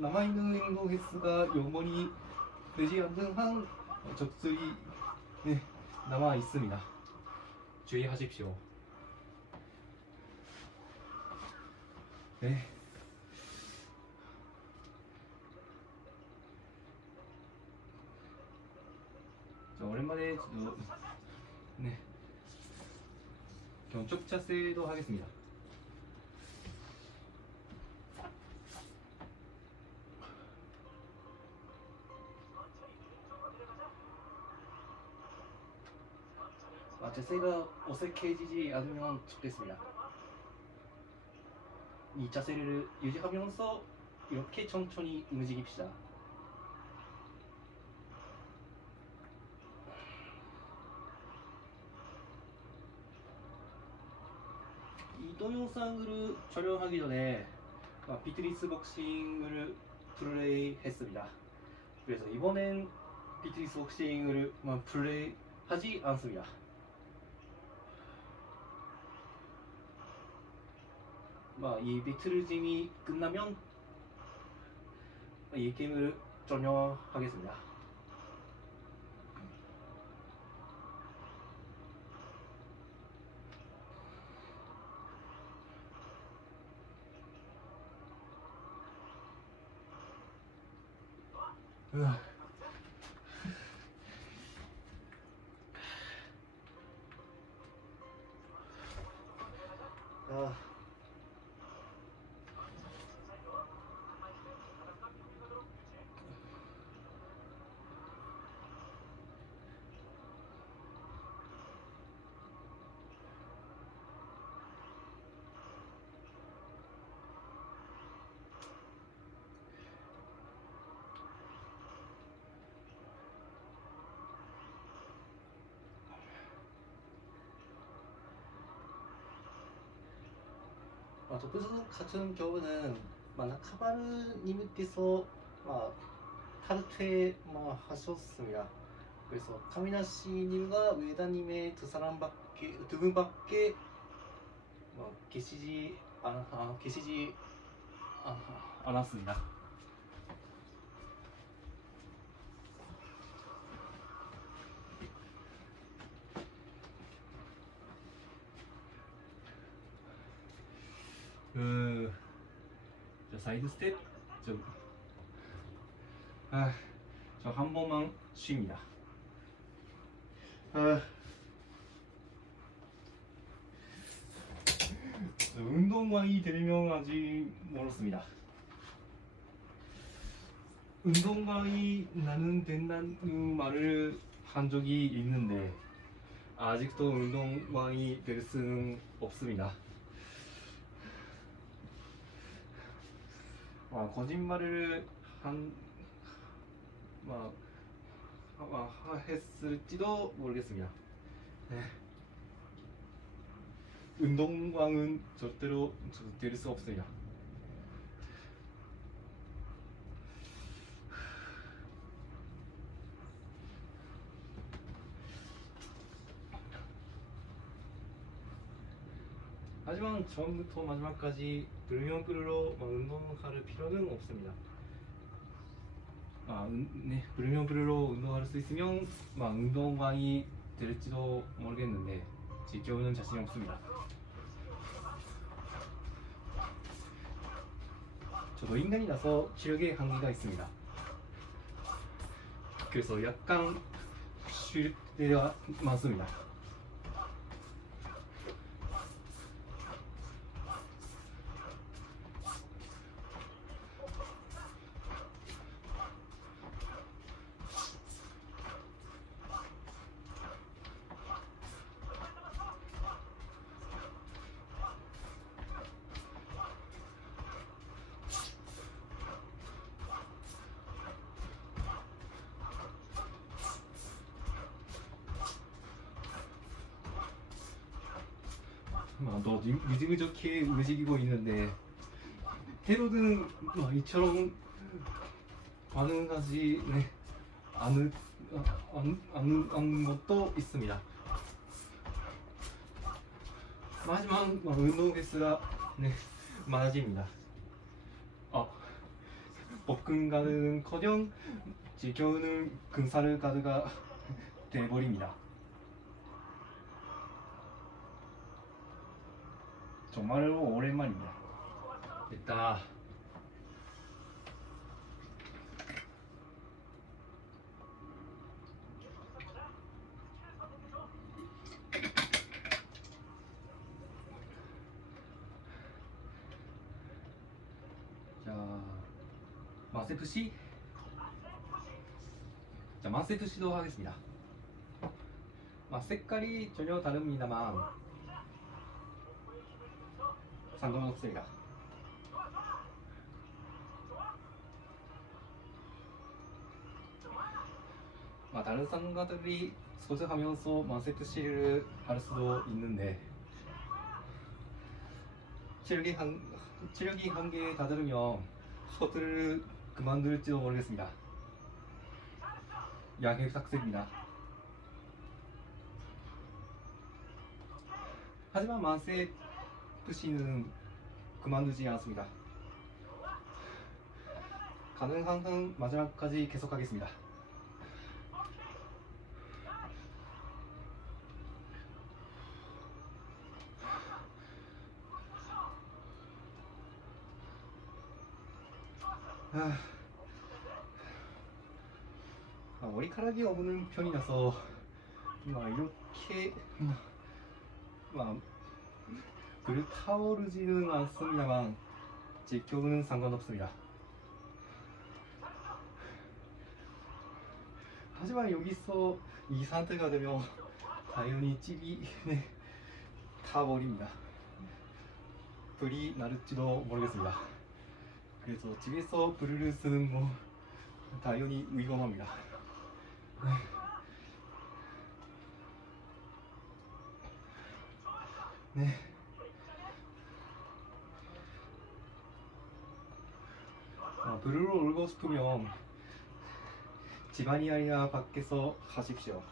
남아있는 운동 횟수가 0번이 되지 않는 한 적들이 남아 있습니다. 주의하십시오. 네. 자, 오랜만에 견적 자세도 하겠습니다. 자세가 어색해지지 않으면 좋겠습니다. 이 자세를 유지하면서 이렇게 천천히 움직입시다. 이 동영상을 촬영하기 전에 비트니스 복싱을 플레이했습니다. 그래서 이번엔 비트니스 복싱을 플레이하지 않습니다. 이 비트르짐이 끝나면 이 게임을 종료하겠습니다. 도쿄소 같은 경우는 나카바르님께서 탈퇴 하셨습니다. 그래서 카미나시님과 우에다님의 두 분밖에 계시지 않았습니다. 자, 사이드 스텝 저 한 번만 쉽니다. 운동광이 되려면 아직 멀었습니다. 운동광이 나는 된다는 말을 한 적이 있는데 아직도 운동광이 될 수는 없습니다. 거짓말을 했을지도 모르겠습니다. 네. 운동광은 절대로 될 수 없습니다. 하지만 처음부터 마지막까지 불명불로 운동할 필요는 없습니다. 불명불로 운동할 수 있으면 운동광이 될지도 모르겠는데 지켜오는 자신이 없습니다. 저도 인간이라서 체력에 한계가 있습니다. 그래서 약간 쉴 때가 많습니다. 또 무지무지하게 움직이고 있는데 헤로드는 이처럼 반응하지 않는 것도 있습니다. 하지만 운동 횟수가 많아집니다. 복근가는커녕 지겨우는 근사를 가드가 돼버립니다. 정말로 오랜만입니다. 됐다. 자, 마세프시. 자, 마세프시도 하겠습니다. 색깔이 전혀 다릅니다만 상관없습니다. 다른 상가들이 소속하면서 마세프시를 할 수도 있는데 체력이 한계에 다다르면 셔틀을 그만둘지도 모르겠습니다. 양해삭세입니다. 하지만 마세프시는 그만두지 않습니다. 가능한 한 마지막까지 계속하겠습니다. 머리카락이 없는 편이라서 이렇게 불타오르지는 않습니다만 제 기억은 상관없습니다. 하지만 여기서 이 상태가 되면 당연히 찌이 타버립니다. 불이 날을지도 모르겠습니다. 그래서 집에서 불을 쓰는 당연히 위험합니다. 네. 불을 올고 싶으면 집안이 아니라 밖에서 하십시오.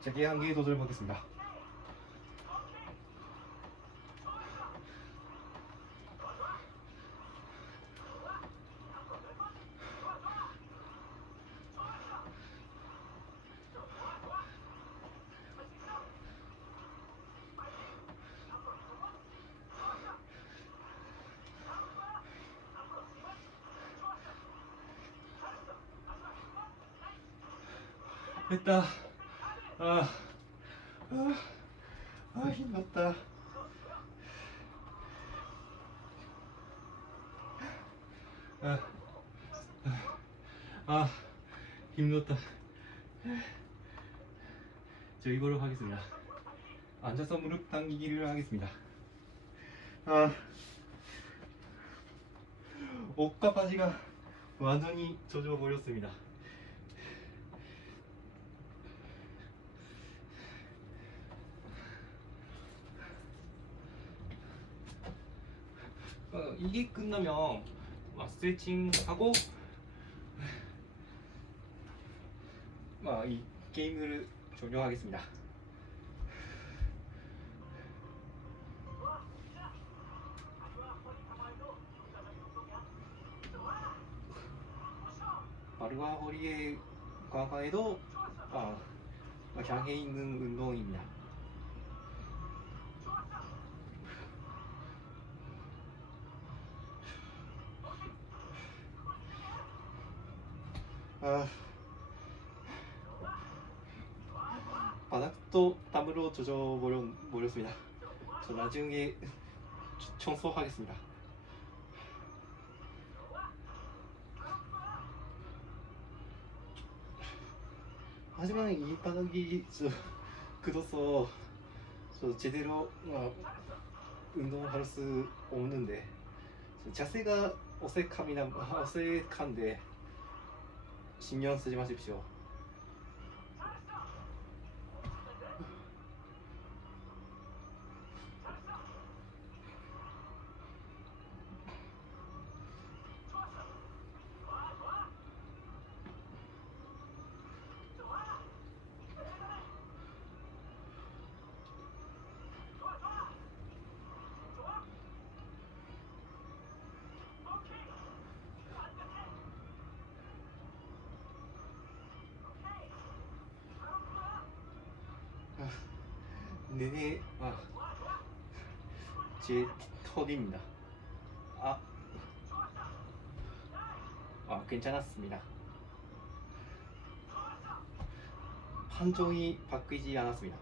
제게 한개 도전해보겠습니다. 됐다. 힘났다. 힘들었다. 저 이거로 하겠습니다. 앉아서 무릎 당기기를 하겠습니다. 옷과 바지가 완전히 젖어 버렸습니다. 이게 끝나면 스트레칭 하고 이 게임을 종료하겠습니다. 발과 허리의 강화에도 향해 있는 운동입니다. 바닥도 땀으로 젖어버렸습니다. 저 나중에 청소하겠습니다. 하지만 이 바닥이 굳어서 제대로 운동을 할 수 없는데 자세가 어색한데 신경 쓰지 마십시오. 네, 제 턱입니다. 괜찮았습니다. 판정이 바뀌지 않았습니다.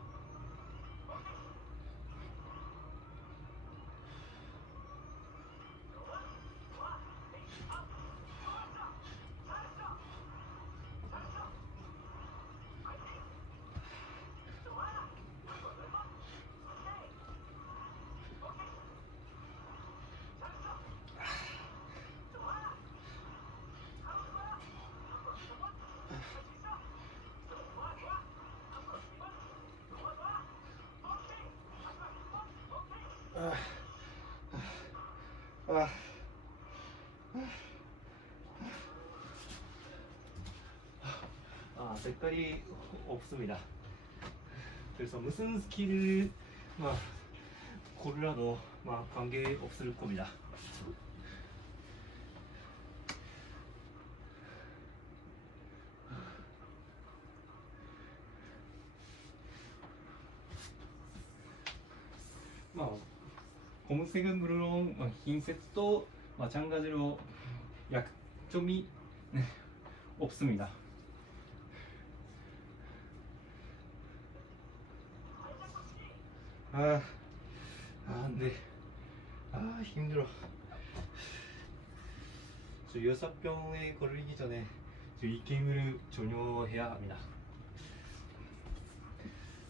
색깔이 없습니다. 그래서 무슨 스킬을 고르라도 관계 없을 겁니다. 검은색은 물론 흰색도 마찬가지로 약점이 없습니다. 네. 힘들어. 저 여사병에 걸리기 전에 이 게임을 종료해야 합니다.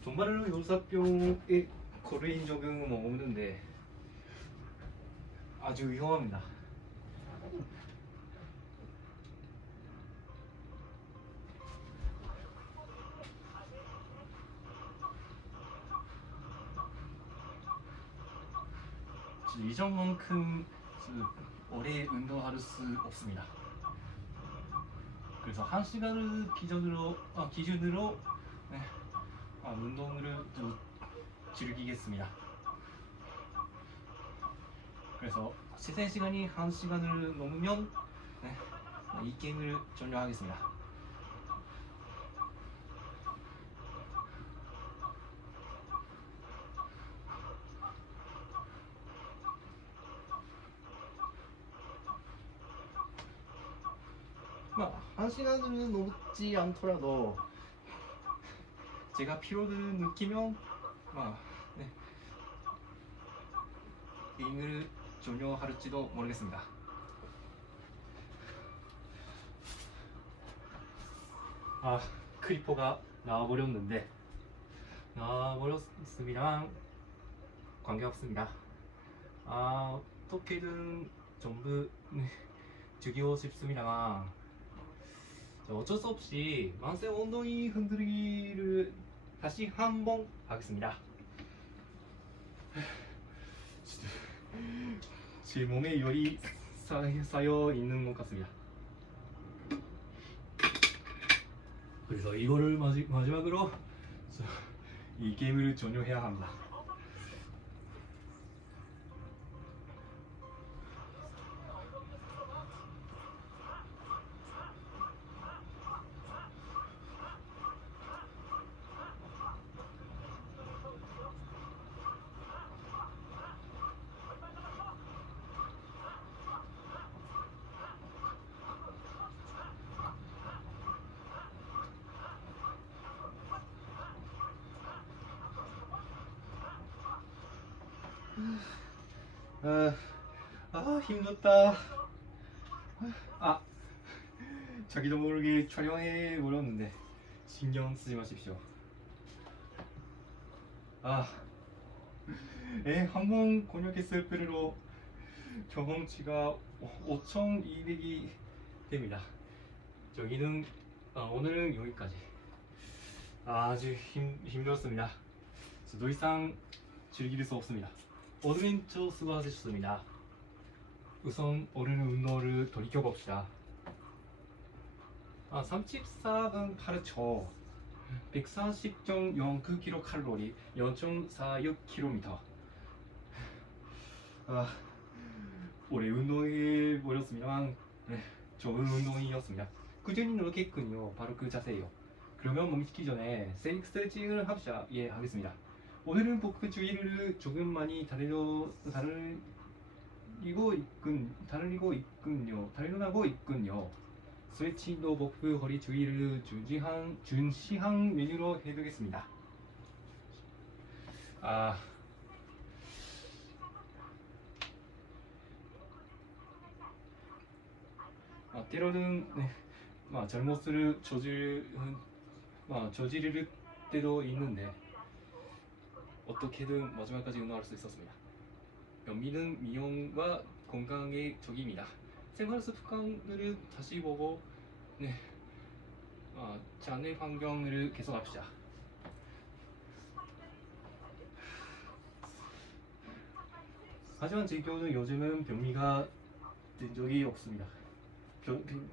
정말로 여사병에 걸린 적은 없는데 아주 위험합니다. 이전만큼 오래 운동할 수 없습니다. 그래서 1시간을 기준으로 운동을 또 즐기겠습니다. 그래서 시간 시간이 1시간을 넘으면 이 게임을 종료하겠습니다. 한 시간은 넘지 않더라도 제가 피로를 느끼면 게임을 종료할지도 모르겠습니다. 크리퍼가 나와버렸습니다. 관계없습니다. 어떻게든 전부 죽이고 싶습니다만 어쩔 수 없이 만세 엉덩이 흔들기를 다시 한번 하겠습니다. 제 몸에 열이 쌓여 있는 것 같습니다. 그래서 이거를 마지막으로 이 게임을 종료해야 합니다. 힘들다. 자기도 모르게 촬영해 버렸는데 신경 쓰지 마십시오. 한번 곤욕했을 뿐으로 경험치가 5,200이 됩니다. 저기는 오늘은 여기까지. 아주 힘들었습니다. 더 이상 즐길 수 없습니다. 오늘은 저 수고하셨습니다. 우선 오늘 운동을 돌이켜봅시다. 34분 8초 140.09kcal 0.46km. 오래 운동해버렸습니다만 좋은 운동이었습니다. 꾸준히 노력했군요. 바로 그 자세예요. 그러면 몸 식기 전에 스트레칭을 합시다. 예, 하겠습니다. 오늘은 복부 주의를 조금 많이 다르고 있군요. 스트레칭도 복부 허리 주의를 준시한 메뉴로 해두겠습니다. 때로는 잘못을 저지를 때도 있는데 어떻게든 마지막까지 운동할 수 있었습니다. 연민은 미용과 건강의 적입니다. 생활 습관을 다시 보고 장애 환경을 개선합시다. 하지만 제 경우는 요즘은 변비가 된 적이 없습니다.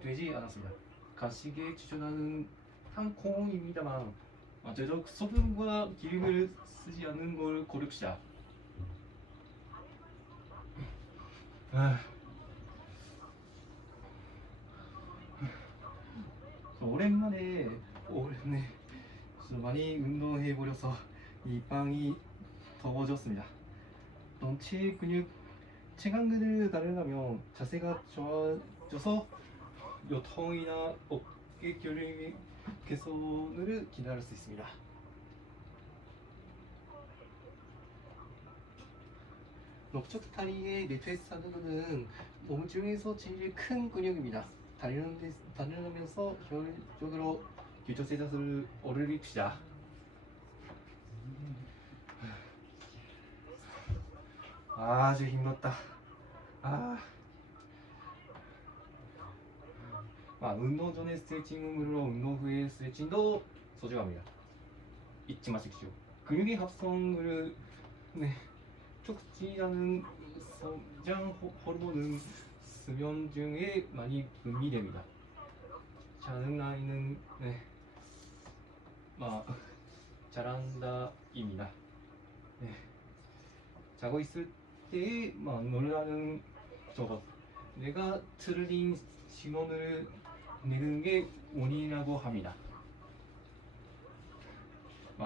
되지 않았습니다. 가식에 추천하는 땅콩입니다만 되도록 소금과 기름을 쓰지 않는 걸 고릅시다. 오랜만에 많이 운동해버려서 이 빵이 더워졌습니다. 전체 근육 체감근을 다르려면 자세가 좋아져서 요통이나 어깨 결림 개선을 기다릴 수 있습니다. 넓적 다리의 메트리스는 몸 중에서 제일 큰 근육입니다. 다리면서 효율적으로 기초세 자세를 올립시다. 아주 힘들었다. 운동 전에 스트레칭으로 운동 후에 스트레칭도 소중합니다. 잊지 마십시오. 근육의 합성을 촉진하는 성장 호르몬은 수면 중에 많이 분비됩니다. 자는 아이는 잘한다입니다. 자고 있을 때 놀라는 저것, 내가 틀린 신호를 내는 게 원인이라고 합니다.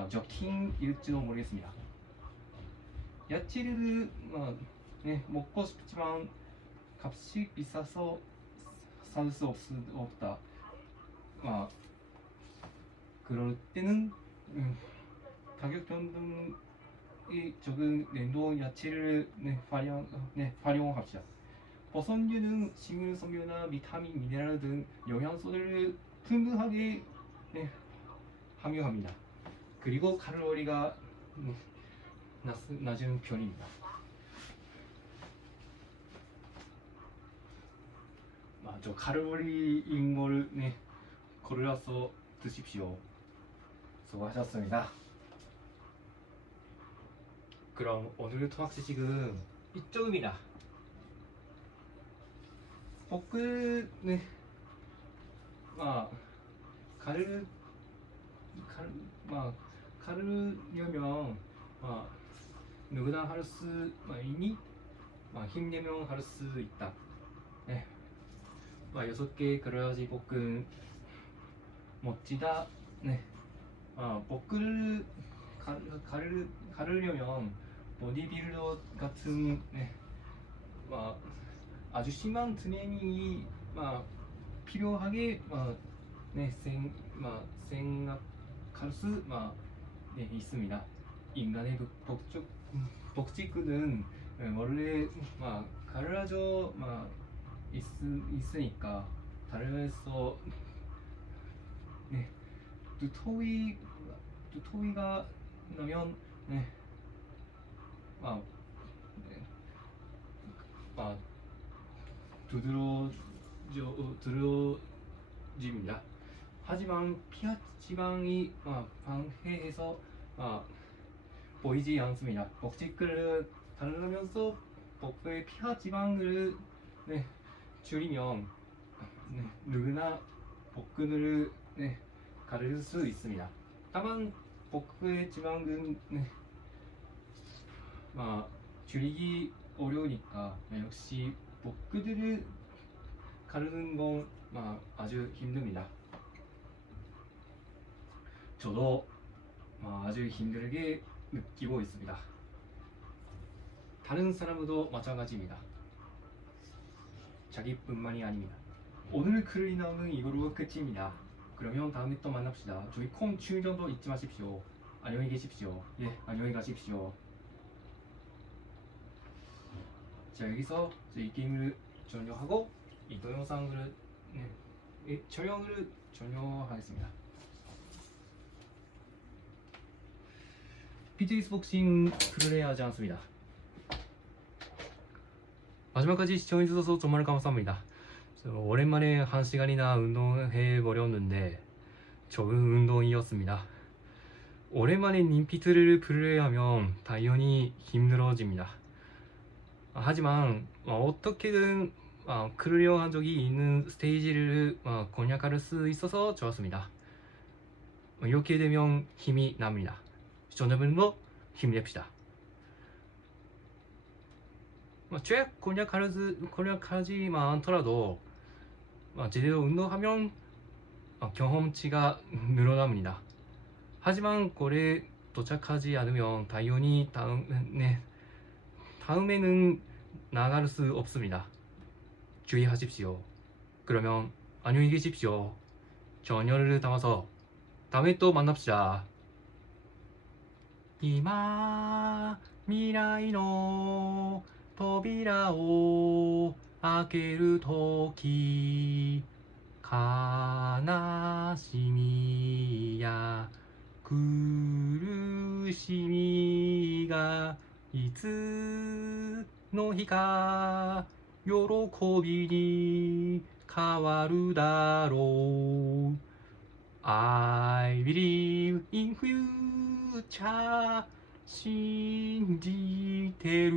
저킹일지도 모르겠습니다. 야채를 먹고 싶지만 값이 비싸서 살 수 없다. 그럴 때는 가격 변동이 적은 냉동 야채를 활용합시다. 버섯류는 식물성분이나 비타민, 미네랄 등 영양소를 풍부하게 함유합니다. 그리고 칼로리가 낮은 편입니다. 저 칼로리인 걸 고르셔서 드십시오. 수고하셨습니다. 그럼 오늘 토학지식은 이쪽입니다. 복근 가르려면 누구나 할 수 있니? 힘내면 할 수 있다. 6개 그려야지 복근 멋지다. 복근을 가르려면 보디빌더 같은 아주 심한 트레이닝이 필요하게 생각할 수 있습니다. 인간의 복직근은 원래 갈라져 있으니까 다르면서 두터위가 나면 아, 네. 아, 두드러집니다. 하지만 피하 지방이 방해해서 보이지 않습니다. 복직을 달라면서 복부의 피하 지방을 줄이면 누구나 복근을 가를 수 있습니다. 다만 복부의 지방은 줄이기 어려우니까 역시 복근을 가르는 건 아주 힘듭니다. 저도 아주 힘들게 느끼고 있습니다. 다른 사람도 마찬가지입니다. 자기뿐만이 아닙니다. 오늘 글이 나오는 이거로 끝입니다. 그러면 다음에 또 만납시다. 저희 콩 충전도 잊지 마십시오. 안녕히 계십시오. 예, 안녕히 가십시오. 자, 여기서 이 게임을 종료하고 이 동영상을 촬영을 종료하겠습니다. PTX 복싱 플레이 하지 않습니다. 마지막까지 시청해주셔서 정말 감사합니다. 오랜만에 1시간이나 운동해버렸는데 좋은 운동이었습니다. 오랜만에 림피트를 플레이하면 당연히 힘들어집니다. 하지만 어떻게든 클리어한 적이 있는 스테이지를 공략할 수 있어서 좋았습니다. 이렇게 되면 힘이 납니다. 시청자분도 힘냅시다. 최악 공략하지 않더라도 제대로 운동하면 경험치가 늘어납니다. 하지만 골에 도착하지 않으면 당연히 다음에는 나갈 수 없습니다. 주의하십시오. 그러면 안녕히 계십시오. 전열을 담아서 다음에 또 만납시다. 今未来の扉を開けるとき悲しみや苦しみがいつの日か喜びに変わるだろう I believe in future 信じてる